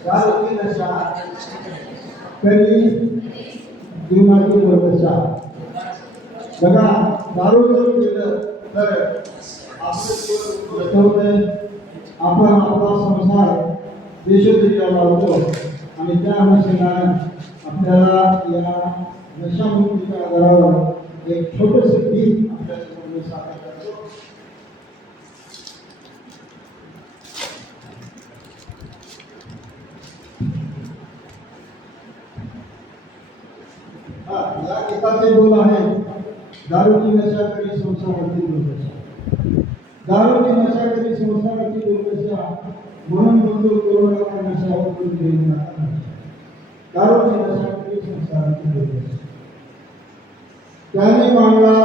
दारूची नशा करी जीवनाची दुर्दशा. बघा, दारू जर केलं तर आपलं जीवन बसवतंय, आपण आपला संसार देशोदेशाला लावतो आणि त्या अनुषंगाने आपल्याला या नशामुक्तीच्या आधारावर एक छोटंसं गीत आपल्यासमोर सादर करतो. या गीताचे बोल आहे, दारूची नशा करी संसाराची दुर्दशा. दारूची नशा करी संसाराची दुर्दशा, म्हणून मंजूर करू नका नशावर घेऊ नका. दारूची नशा करी संसाराची दुर्दशा. त्याने मांडला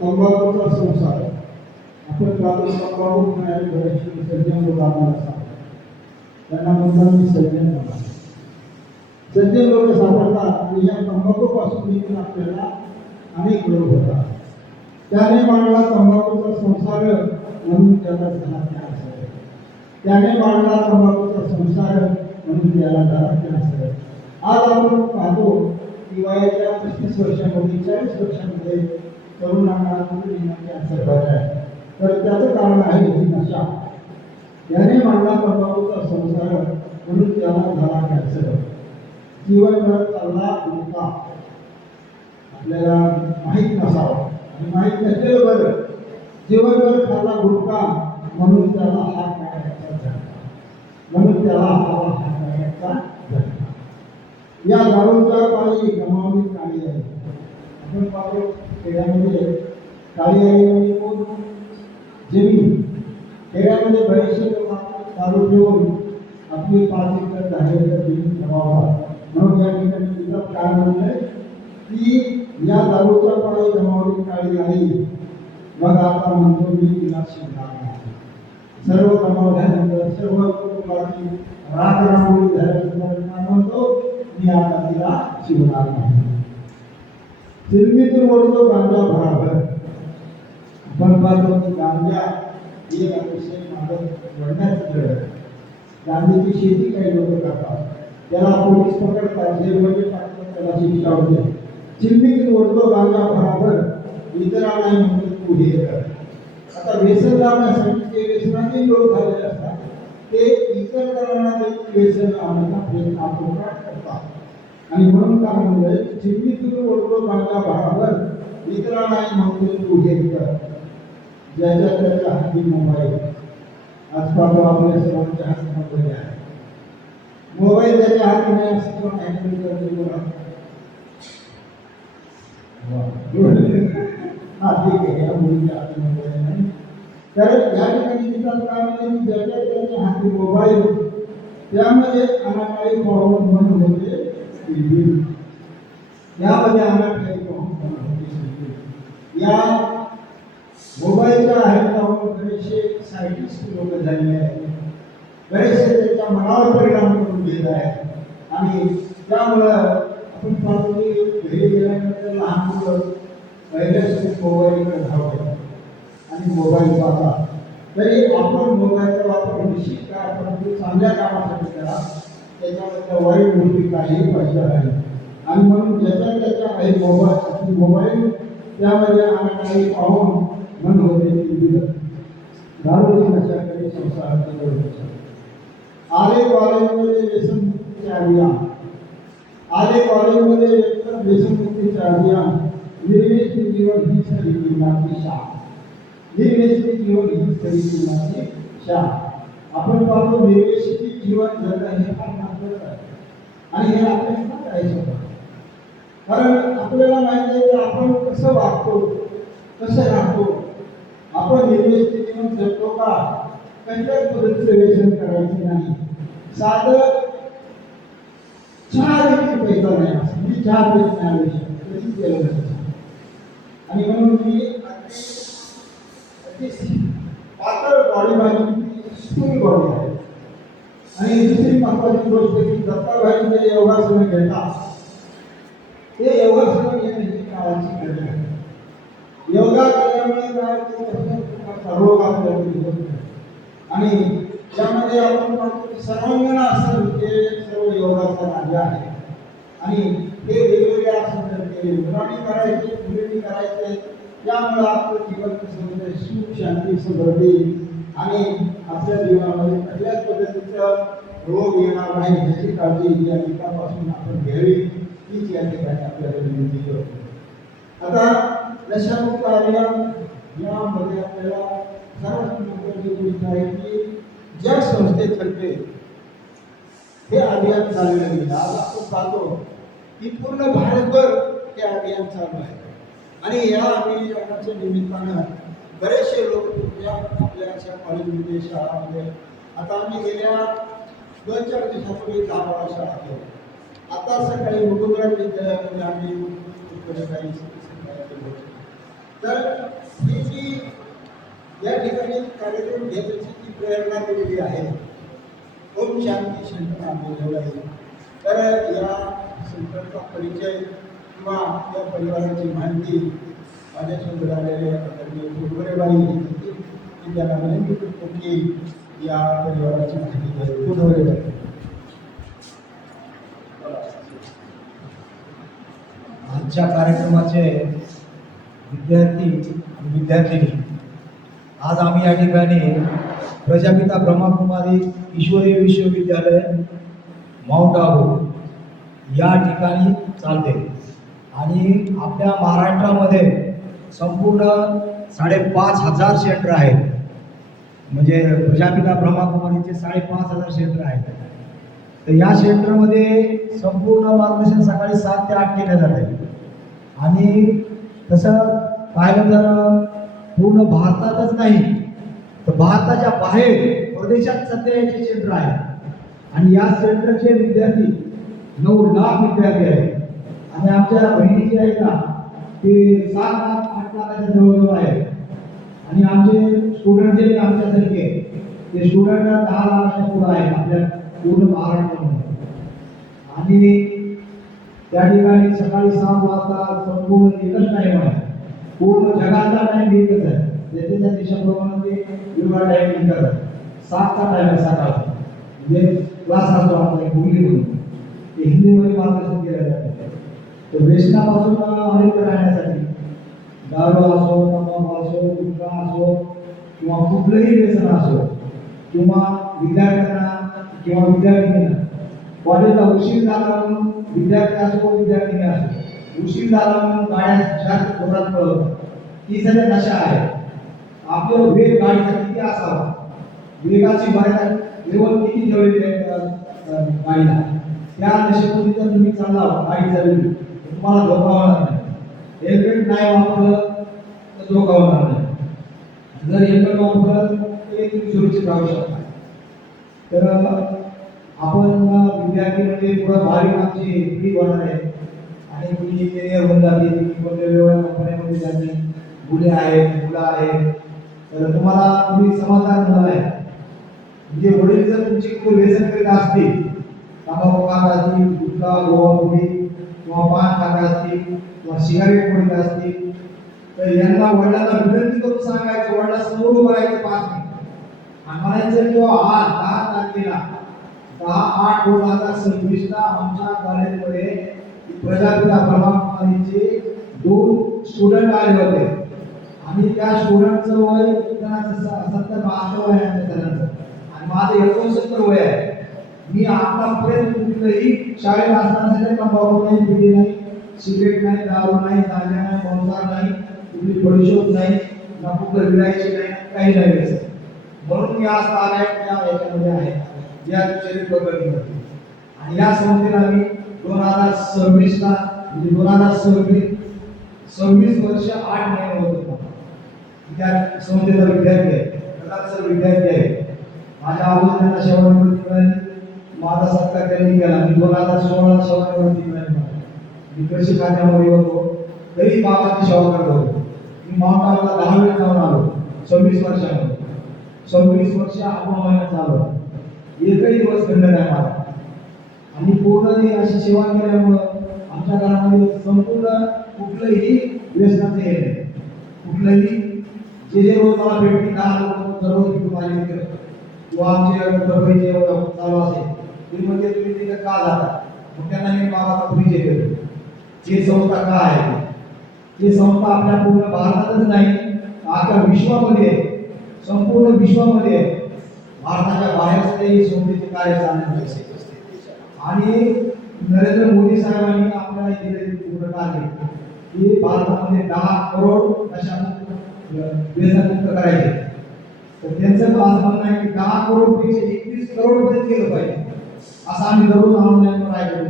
तंबाखूचा संसार. आपण पाहतो तंबाखू खाणारे बरेचसे सज्जन लोक आम्हाला सांगतात, त्यांना म्हणतात मी सज्जन म्हणा. सज्जन लोक सापडतात आणि या तंबाखूपासून देखील आपल्याला अनेक रोग होतात. त्याने मांडला तंबाखूचा संसार, म्हणून त्याला झाला कॅन्सर. त्याने मांडला तंबाखूचा संसार, म्हणून त्याला झाला कॅन्सर. आज आपण पाहतो की वयाच्या 35 वर्षामध्ये 40 वर्षामध्ये तरुणांना कॅन्सर होत आहे. तर त्याचं कारण आहे ही नशा. त्याने मांडला तंबाखूचा संसार, म्हणून त्याला झाला कॅन्सर. जीवनभर चालला गुटखा. आपल्याला माहीत नसावं आणि माहीत नसलेलं बरं. जीवनभर खाल्ला गुटखा, म्हणून त्याला हात काढायचा झाला, म्हणून त्याला हात काढायचा झाला. या दारूचा पाळी गमावली काळी आहे. आपण पाहतो खेड्यामध्ये काळी आई म्हणजे कोण? जमीन. खेड्यामध्ये बरेचसे लोक दारू पिऊन आपली 5 एकर 10 एकर जमीन गमावतात. म्हणून या ठिकाणी तिथं काय म्हणलंय की या दारूचा पाळी गमावली काळी आई, मग आता म्हणतो मी तिला शिवणार नाही. सर्व गमावल्यानंतर सर्व कुटुंबाची राग रांगोळी झाल्यानंतर म्हणतो मी आता तिला शिवणार नाही. सिलमीतून ओढतो गांजा भराभर. आपण पाहतो की गांजा ही अतिशय मादक वळण्याचं जड आहे. गांजाची शेती काही लोक करतात, त्याला पोलीस पकडतात, जेलमध्ये टाकतात, त्याला शिक्षा होते. चिमणीतून ओढतो गांजा भराभर, इतरांना म्हणतो तू हे कर. आता व्यसन लावण्यासाठी जे व्यसनाचे लोक झालेले असतात ते इतरांना देखील व्यसन लावण्याचा प्रयत्न आपण करतात. आणि म्हणून काय म्हणलंय, चिमणीतून ओढतो गांजा भराभर, इतरांना म्हणतो तू हे कर. ज्याच्या त्याच्या हाती मोबाईल. आज पाहतो आपल्या सर्वांच्या हाती मोबाईल आहे. मोबाईल त्याच्या हाती नाही असं कोण हँडल करतो बोला. हा ठीक आहे, या मुलीच्या हाती मोबाईल नाही. तर या ठिकाणी तिथं काय म्हणजे ज्याच्या त्याच्या हाती मोबाईल, त्यामध्ये अनाकारी पाहून मन होते टीव्ही. यामध्ये अनाकारी पाहून मन होते. या मोबाईलच्या आहेत बरेचसे सायंटिस्ट लोक झालेले आहेत. बरेचसे त्याच्या मनावर परिणाम करून घेत आहेत आणि त्यामुळं आपण पाहतो की घरी गेल्यानंतर लहान मुलं पहिल्याच मोबाईलकडे धावतात आणि मोबाईल पाहतात. तरी आपण मोबाईलचा वापर निश्चित करा, परंतु चांगल्या कामासाठी करा. त्याच्याबद्दल वाईट गोष्टी काहीही पाहिजे आहे. आणि म्हणून ज्याच्या त्याच्या आहे मोबाईल त्यामध्ये अनाकारी पाहून मन होते टीव्हीला. दारूची नशा करी संसाराची दुर्दशा. आले कॉलेजमध्ये व्यसनमुक्तीचे अभियान. आले कॉलेजमध्ये व्यसनमुक्तीचे अभियान निर्व्यसनी जीवन ही खरी जीवनाची शान. निर्व्यसनी जीवन ही खरी जीवनाची शान. आपण पाहतो निर्व्यसनी जीवन जगणं हे फार महत्त्वाचं आहे आणि हे आपल्याला करायचं होतं. कारण आपल्याला माहिती आहे की आपण कसं वागतो, कसं राहतो, आपण निर्व्यसनी जीवन जगतो का, कसल्याच पद्धतीचं व्यसन करायचं नाही. साधं चहा देखील प्यायचा नाही, असं मी चहा पीत नाही आयुष्यात कधीच केलं नाही. आणि म्हणून मी अगदी पातळ बॉडी माझी स्थूल बॉडी आहे. आणि दुसरी महत्वाची गोष्ट की दत्ताभाई जे योगासनं घेतात ते योगासनं घेणे ही काळाची गरज आहे. योगा केल्यामुळे काय होतं, रोग आपल्याला होत नाही. आणि त्यामध्ये आपण पाहतो की सर्वांगीण आसन हे सर्व योगासन आले आहे. आणि हे वेगवेगळे आसन जर केले, मुलांनी करायचे, मुलींनी करायचे, त्यामुळे आपलं जीवन कसं होतं, सुख शांती समृद्धी आणि आपल्या जीवनामध्ये कुठल्याच पद्धतीचं रोग येणार नाही याची काळजी या ठिकाणापासून आपण घ्यावी, हीच या ठिकाणी आपल्याला विनंती करतो. आता नशामुक्त अभियान यामध्ये आपल्याला सर्वात महत्त्वाची गोष्ट आहे की ज्या संस्थेतर्फे हे अभियान चालवलं गेलं, आज आपण पाहतो की पूर्ण भारतभर हे अभियान चालू आहे. आणि या अभियानाच्या निमित्तानं बरेचसे लोक आपल्या अशा कॉलेजमध्ये, शाळामध्ये, आता आम्ही गेल्या 2-4 दिवसापूर्वी गावाला शाळा केली. आता सकाळी मुकुंदराज विद्यालयामध्ये आम्ही काही तर ही जी या ठिकाणी कार्यक्रम घेण्याची जी प्रेरणा दिलेली आहे, ओम शांती सेंटर आम्ही आहे. तर या सेंटरचा परिचय किंवा या परिवाराची माहिती माझ्यासोबत आलेले फुटवरेबाई की त्यांना विनंती करतो की या परिवाराची माहिती द्यावी. फुटवरेबाई. आजच्या कार्यक्रमाचे विद्यार्थी आणि विद्यार्थिनी, आज आम्ही या ठिकाणी प्रजापिता ब्रह्मकुमारी ईश्वरी विश्वविद्यालय माउंट आबू या ठिकाणी चालते. आणि आपल्या महाराष्ट्रामध्ये संपूर्ण 5,500 सेंटर आहेत. म्हणजे प्रजापिता ब्रह्मकुमारीचे 5,500 सेंटर आहेत. तर या सेंटरमध्ये संपूर्ण मार्गदर्शन सकाळी 7 ते 8 केलं जाते. आणि तसं पाहिलं तर पूर्ण भारतातच नाही तर भारताच्या बाहेर परदेशात सध्या याचे सेंटर आहे. आणि या सेंटरचे विद्यार्थी 9 लाख विद्यार्थी आहेत. आणि आमच्या बहिणी जे आहेत ना ते 7 लाख 8 लाखाच्या जवळजवळ आहेत. आणि आमचे स्टुडंट जे आमच्यासारखे ते स्टुडंट 10 लाखाच्या पुढे आहेत आपल्या पूर्ण महाराष्ट्रामध्ये. आणि त्या ठिकाणी सकाळी 7 वाजता संपूर्ण एकच टाईम आहे. पूर्ण जगाचा टाईम एकच आहे. त्याच्या देशाप्रमाणे ते वेगळा टाईम करतात. 7चा टाईम आहे सकाळचा. म्हणजे क्लास असतो आपल्या गुगलीमधून ते हिंदीमध्ये मार्गदर्शन केलं जातं. तर व्यसनापासून अलिप्त राहण्यासाठी दारू असो, तंबाखू असो, गुटखा असो किंवा कुठलंही व्यसन असो किंवा विद्यार्थ्यांना किंवा विद्यार्थिनींना कॉलेजला उशीर झाला म्हणून विद्यार्थी असो विद्यार्थिनी असो उशीर झाला म्हणून गाड्या जास्त जोरात पळवतात, ही सगळ्या नशा आहे. आपलं वेग गाडीचा किती असावा, वेगाची मर्यादा लेवल किती ठेवलेली आहे गाडीला, त्या नशेमध्ये जर तुम्ही चालला गाडी चालवली तुम्हाला धोका होणार नाही. हेल्मेट नाही वापरलं तर धोका होणार नाही. जर हेल्मेट वापरलं तर तुम्ही सुरक्षित राहू शकता. तर आपण विद्यार्थी म्हणजे पुढं भावी आमची पिढी होणार आहे. आणि कुणी इंजिनियर होऊन जाते, कुणी वेगवेगळ्या कंपन्यांमध्ये जाते, मुले आहेत, मुलं आहेत. तर तुम्हाला तुम्ही समाधान झाला आहे. म्हणजे वडील जर तुमची खूप व्यसन करीत असतील, तंबाखू खात असतील, गुटखा गोवापुडी किंवा पान खात असतील किंवा सिगारेट पडत असतील, तर यांना वडिलांना विनंती करून सांगायचं, वडिलांसमोर उभं राहायचं 5 मिनिट आणि म्हणायचं किंवा आज 10 तारखेला 10/8/2026 आमच्या कॉलेजमध्ये प्रजापिता ब्रह्मकुमारीचे 2 स्टुडंट आले होते. आणि त्या स्टुडंटचं वय 70-72 वय आहे त्यानंतर आणि माझं 69 वय आहे. मी आतापर्यंत कुठलंही शाळेत असताना तंबाखू नाही, बिडी नाही, सिगरेट नाही, दारू नाही, गांजा नाही, संसार नाही, कुठली बडीशोप नाही, ना कुठलं विडायची नाही, काही नाही व्यसन. म्हणून मी आज याच्यामध्ये आहे या शरीर प्रगतीमध्ये. आणि या संस्थेला मी 2026 ला म्हणजे 2026 वर्ष 8 महिने होतो. त्या संस्थेचा विद्यार्थी आहे, प्रकारचा विद्यार्थी आहे. माझ्या अगोदर त्यांना सेवा निवृत्ती मिळाली, माझा सत्कार त्यांनी केला. मी 2016 सेवा निवृत्ती मिळाली. मी कृषी खात्यामध्ये होतो, तरी बाबाची सेवा करत होतो. मी माउंट आबूला 10 वेळा जाऊन आलो 26 वर्षामध्ये. 26 वर्ष 8 महिन्यात झालो, एकही दिवस खंड नाही माझा. आणि पूर्ण ही अशी सेवा केल्यामुळं आमच्या घरामध्ये संपूर्ण कुठलंही व्यसनाचं हे नाही. कुठलंही जे रोज मला भेटली 10 लोक दररोज भेटून माझे मित्र किंवा आमचे मुंबईचे चालू असेल तरी म्हणजे तुम्ही तिथे का जाता, मग त्यांना मी बाबाचा परिचय देतो. ही संस्था का आहे, ही संस्था आपल्या पूर्ण भारतातच नाही, अख्ख्या विश्वामध्ये आहे, संपूर्ण विश्वामध्ये आहे. भारताच्या बाहेर सुद्धा ही संस्थेचे कार्य चालण्यात आहे. आणि नरेंद्र मोदी साहेबांनी आपल्याला दिलेली पूर्ण कार्य की भारतामध्ये 10 करोड अशा व्यसनमुक्त करायचे. तर त्यांचं असं म्हणणं आहे की 10 करोड पैकी 21 करोड पर्यंत गेलं पाहिजे, असं आम्ही दररोज ऑनलाईनवर ऐकतो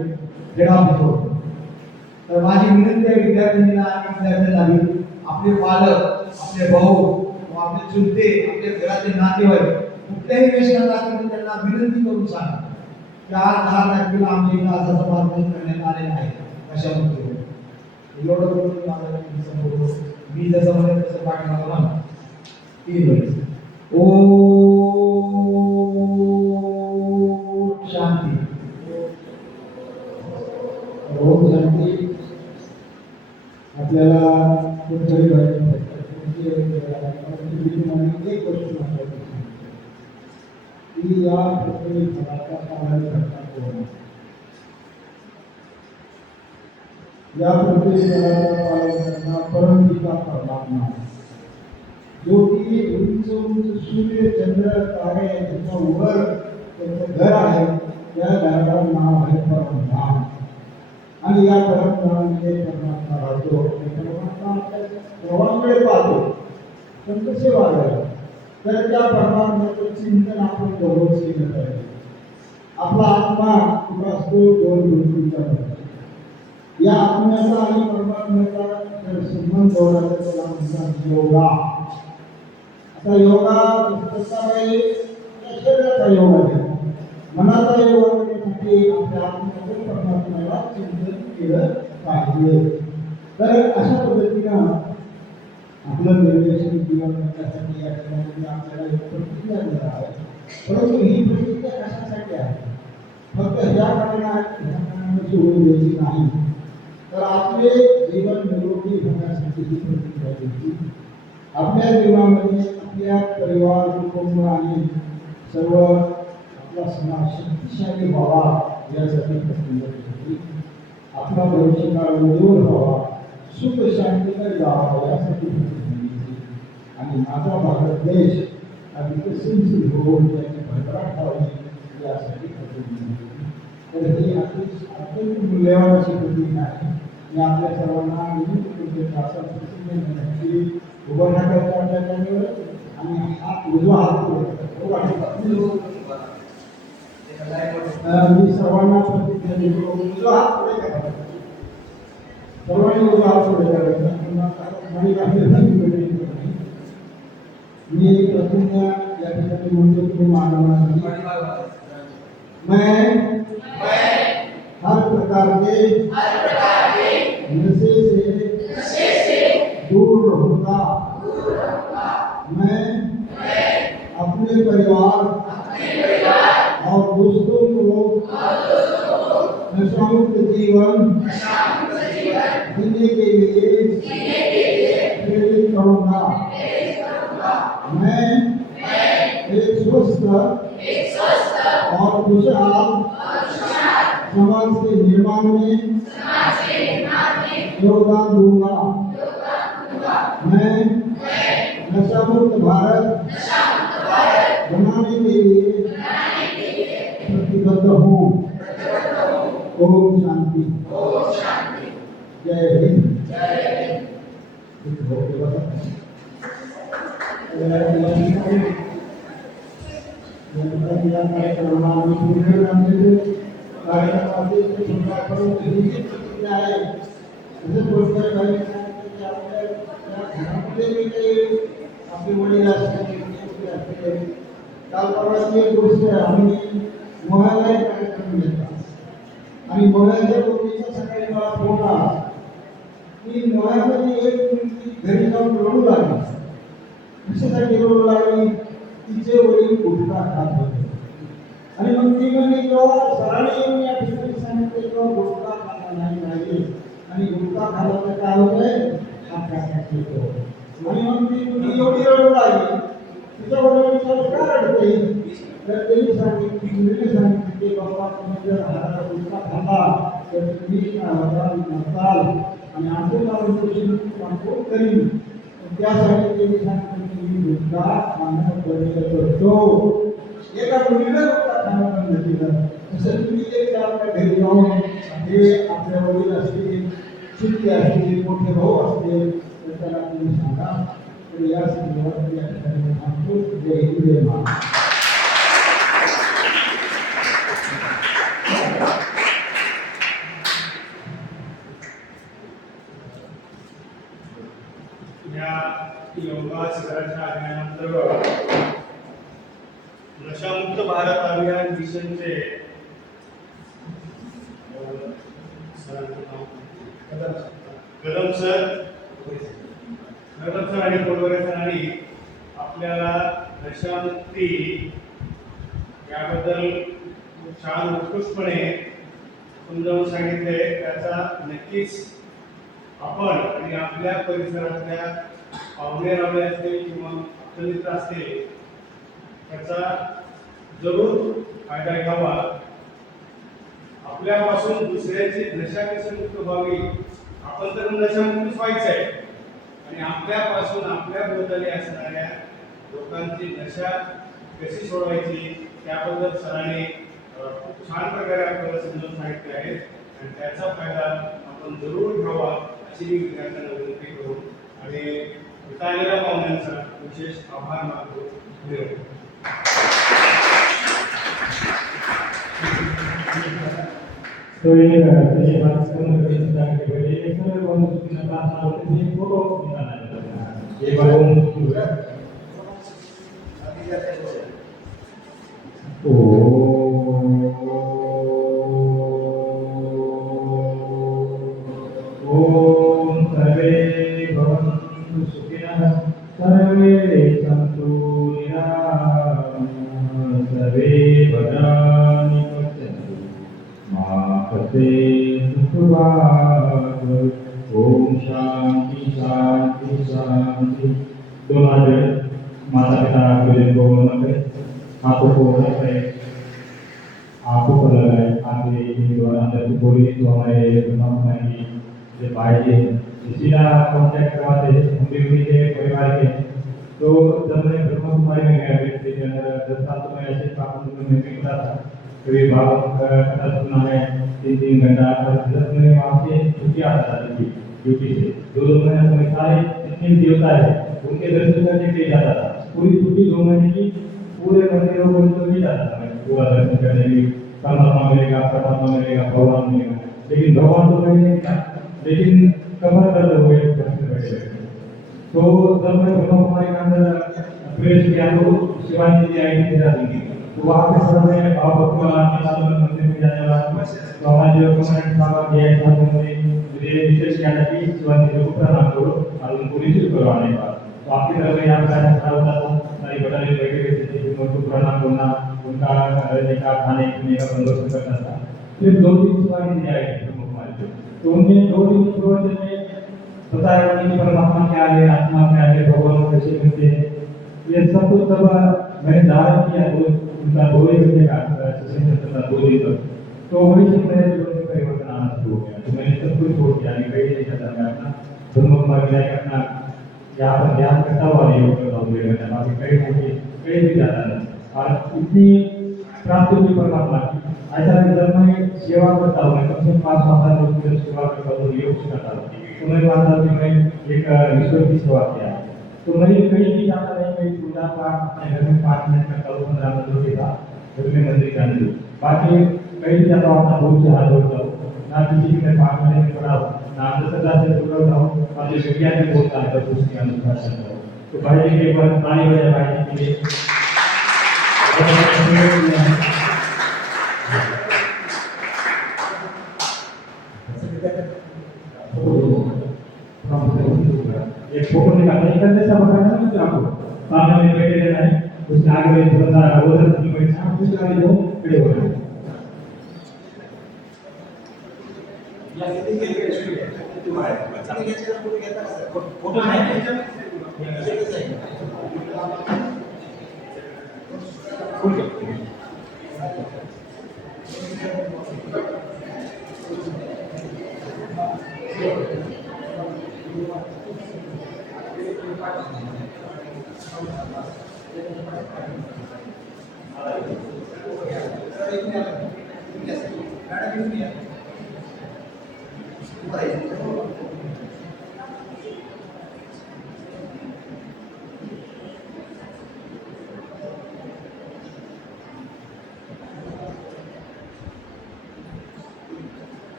खेळावर. तर माझी विनंती आहे विद्यार्थ्यांना आणि विद्यार्थ्यांना, आपले पालक, आपले भाऊ, आपले चुलते, आपले घरातील नातेवाईक कुठल्याही व्यसनात असतील त्यांना विनंती करून सांगा की आज 10 तारखेला आमच्या इथं असा समारंभ करण्यात आलेला आहे. कशामध्ये एवढं करून मी जसं म्हणेन तसं पाठीमागं म्हणा. 3 वेळेस ओम शांती. ओम शांती. आपल्याला कोणतरी एक गोष्ट महत्वाची की या प्रत्येक फळाचा पालन करतात. या प्रत्येक फळाचा पालन करणार परमपिता परमात्मा, जो की उंच उंच सूर्य चंद्र तारे यांच्या वर त्यांचं घर आहे, त्या घराला नाव आहे परमधाम. आणि या परमधामामध्ये परमात्मा राहतो. परमात्मा आपल्या सर्वांकडे पाहतो, पण कसे वागायला, तर त्या परमात्म्याचं चिंतन आपण दररोज केलं पाहिजे. आपला आत्मा कुठं असतो, 2 गोष्टींचा. या आत्म्याचा आणि परमात्म्याचा संबंध जोडायचा त्याला म्हणतात योगा. आता योगा पुस्तकामध्ये शरीराचा योगा आहे, मनाचा योगा करण्यासाठी आपल्या आत्म्याचं परमात्म्याला चिंतन केलं पाहिजे. तर अशा पद्धतीनं आपलं निर्देशन जीवन करण्यासाठी या ठिकाणी आपल्याला एक प्रतिक्रिया देणार आहे. परंतु ही प्रतिक्रिया कशासाठी आहे, फक्त ह्या कारणाने सोडून द्यायची नाही, तर आपले जीवन निरोगी होण्यासाठी ही प्रतिक्रिया द्यायची. आपल्या जीवनामध्ये आपल्या परिवार, कुटुंब आणि सर्व आपला समाज शक्तिशाली व्हावा यासाठी प्रतिक्रिया द्यायची. आपला भविष्यकाळ उज्ज्वल व्हावा, सुख शांतीने जावा यासाठी आणि माझा भारत देश विकसनशील होऊन त्याची भरभराट व्हावी यासाठी तर ही अत्यंत मूल्यवान अशी कृती आहे. मी आपल्या सर्वांना विनंती करतो की उभारण्याकरता आपल्या चॅनलवर आणि हात उजवा हात मी सर्वांना प्रतिज्ञा देतो, उजवा हात पुढे करा. सर्वांनी उजवा हात पुढे करायचा. मी प्रतिज्ञा या ठिकाणी म्हणतो तुम्ही मानवणार. मैं हर प्रकार के नशे से दूर रहूंगा. मैं अपने परिवार और दोस्तों को नशामुक्त जीवन जीने के लिए प्रेरित करूंगा. मैं एक स्वस्थ और खुशहाल समाज के निर्माण में योगदान दूंगा. मैं नशा मुक्त भारत बनाने के लिए प्रतिबद्ध हूँ. ओम शांति. जय हिंद ओके बसा या कार्यक्रमाला पूर्ण आमचे कार्यक्रमाचे सुरुवात करून ही प्रतिक्रिया आहे जसं गोष्ट काही की आपल्या या घरामध्ये जे काही आपले वडील असतील काल परवाची एक गोष्ट आम्ही मोहायला एक कार्यक्रम घेतला आणि मोहायच्या गोष्टीचा सकाळी मला फोन आला की मोहायमध्ये एक मुलगी घरी जाऊन रडू लागली कशासाठी रडू लागली तिचे वडील गुटखा खात होते आणि मग ती म्हणली किंवा सरांनी येऊन या ठिकाणी सांगितले किंवा गुटखा खायला नाही पाहिजे आणि गुटखा खायला तर काय होतंय हात टाकायचा होतो आणि मग ती मुलगी एवढी रडू लागली तिच्या वडिलांनी का रडते तर त्यांनी सांगितले मुलीने सांगितले की बाबा तुम्ही जर हाताला गुटखा खाल्ला तर तुम्ही नसाल आणि आमचे मार्गदर्शन कोण करीन त्यासाठी त्यांनी सांगितलं की मी गुटखा खाणं बंद करतो एका मुलीला गुटखा खाणं बंद केलं तसं तुम्ही एक आपल्या घरी जाऊन हे आपल्या वडील असतील सुट्टी असतील मोठे भाऊ असतील तर त्याला तुम्ही सांगा तर या संदर्भात या ठिकाणी थांबतो जय हिंद जय महाराष्ट्र या योगा शिबिराच्या अभियानांतर्गत नशामुक्त भारत अभियान मिशनचे कदम सर आणि कोलवरे सरांनी आपल्याला नशामुक्ती याबद्दल खूप छान उत्कृष्टपणे समजावून सांगितले त्याचा नक्कीच आपण आणि आपल्या परिसरातल्या पाहुणे रावळे असतील किंवा मित्र असतील त्याचा जरूर फायदा घ्यावा आपल्यापासून दुसऱ्याची नशा कशी मुक्त व्हावी आपण तर नशामुक्त व्हायचं आहे आणि आपल्यापासून आपल्या भोवताली असणाऱ्या लोकांची नशा कशी सोडवायची त्याबद्दल सरांनी खूप छान प्रकारे आपल्याला समजून सांगितले आहे आणि त्याचा फायदा आपण जरूर घ्यावा अशी मी विद्यार्थ्यांना विनंती करू आणि इथं आलेल्या पाहुण्यांचा विशेष आभार मानतो धन्यवाद तो ये ये बात करने के लिए के लिए एक तरह बहुत सुंदर प्रार्थना होती है फोटो निकालना है ये बात पूरा ओम सर्वे भवन्तु सुखिनः सर्वे सन्तु निरामयाः सर्वे भद्राणि पश्यन्तु मा कश्चित् दुःखभाग् ओम शांति शांति शांति दोनों हाथ माता पिता को नमन करें हाथों को रखें आंखों पर लगाए आंखें द्वारा अंदर से बोली तो हमारे हमारी जो भाई जी सीधा कांटेक्ट करवाते हैं हम भी के परिवार के तो जब मैं ब्रह्मा कुमारी में गया व्यक्ति के अंदर 10 साल तो मैं ऐसे काम में मिलता था कभी भाव कथा सुना है 3 घंटा और 10 महीने वहाँ से छुट्टी आता था ड्यूटी से 2 महीने तो मैं सारे जितने देवता है उनके दर्शन करने के लिए जाता था पूरी छुट्टी 2 महीने की पूरे मंदिरों को तो नहीं जाता था मैं पूरा दर्शन करने के लिए परमात्मा मिलेगा भगवान मिलेगा लेकिन भगवान तो मैं नहीं था लेकिन कमर दर्द हो गए दर्शन बैठे तो जब मैं ब्रह्मा कुमारी के अंदर प्रवेश किया तो शिवानी जी आई थी जाती तो वहाँ पे सर में भाव भक्ति वाला मंदिर में जाने वाला तो हमारे जो कमेंट बाबा दिया था उन्होंने मुझे विशेष किया था कि शिवानी जी को प्रणाम करो और उनको रिसीव करवाने का तो आपकी तरफ से यहाँ का खड़ा होता था सारी बटाली बैठे हुए थे उनको प्रणाम करना उनका रहने का खाने पीने का बंदोबस्त करना था फिर 2 दिन शिवानी जी आई थी ब्रह्मा कुमारी तो उनने 2 दिन प्रवचन में बताया कि परमात्मा क्या है आत्मा क्या है भगवान कैसे मिलते हैं ये सब कुछ तब मैंने धारण किया उनका 2 घंटे का सेशन चलता था 2 दिन तक तो वही से मेरे जीवन में परिवर्तन आना शुरू हो गया तो मैंने सब कुछ छोड़ दिया कहीं नहीं जाता मैं अपना ब्रह्म कुमारी जाकर अपना यहाँ पर ध्यान करता हुआ योग करता हूँ 2 घंटा बाकी कहीं भी जाता नहीं और इतनी प्राप्ति हुई परमात्मा की जर मैं सेवा करता हूँ, मैं कम से कम 5 लोग की सेवा करता हूँ, योग सिखाता हूँ, तो मैं मानता हूँ कि मैं एक ईश्वर की सेवा किया है। तो मैं कहीं भी जाता नहीं, मैं पूजा पाठ अपने घर में 5 मिनट करता हूँ, 15 मिनट के बाद घर में मंदिर जाने दो। बाकी कहीं भी जाता हूँ, अपना बहुत से हाथ जोड़ता हूँ, ना किसी के मैं 5 मिनट में पढ़ा हूँ, ना अंधश्रद्धा से जुड़ा हूँ, और जो विज्ञान भी बोलता है बस उसके अनुसार चलता हूँ। तो भाई जी के एक बार ताली बजाए भाई जी के लिए। एक फोटो निकालना है, करने से बताना है मुझे आपको। सामने में बैठे रहना है, उसके आगे में थोड़ा सा वजन की बैठना है, उसके आगे जो खड़े हो रहे हैं। फोटो नहीं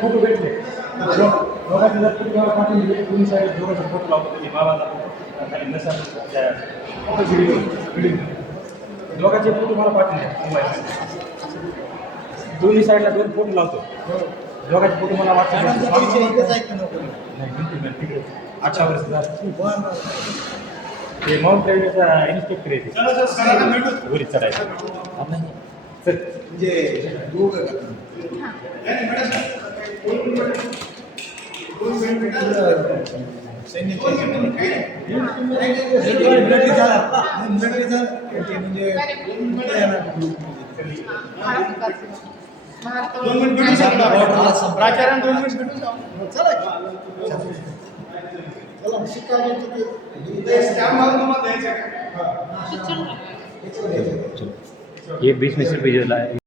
फोटो भेटले दोघांचे जर फोटो पाठवले दोन्ही साईड दोघांचे फोटो लावतो तुम्ही बाबाचा फोटो खाली नसा दोघांचे फोटो मला पाठवले मोबाईल दोन्ही साईडला 2 फोटो लावतो दोघांचे फोटो मला व्हॉट्सअप अच्छा वर्ष ते माउंट रेल्वेचा इन्स्पेक्टर आहे वरी चढायचं सर म्हणजे दोघं का? प्राचार्य 2 मिनिट भेटून जाऊ. ये 20 में से भेज रहा है।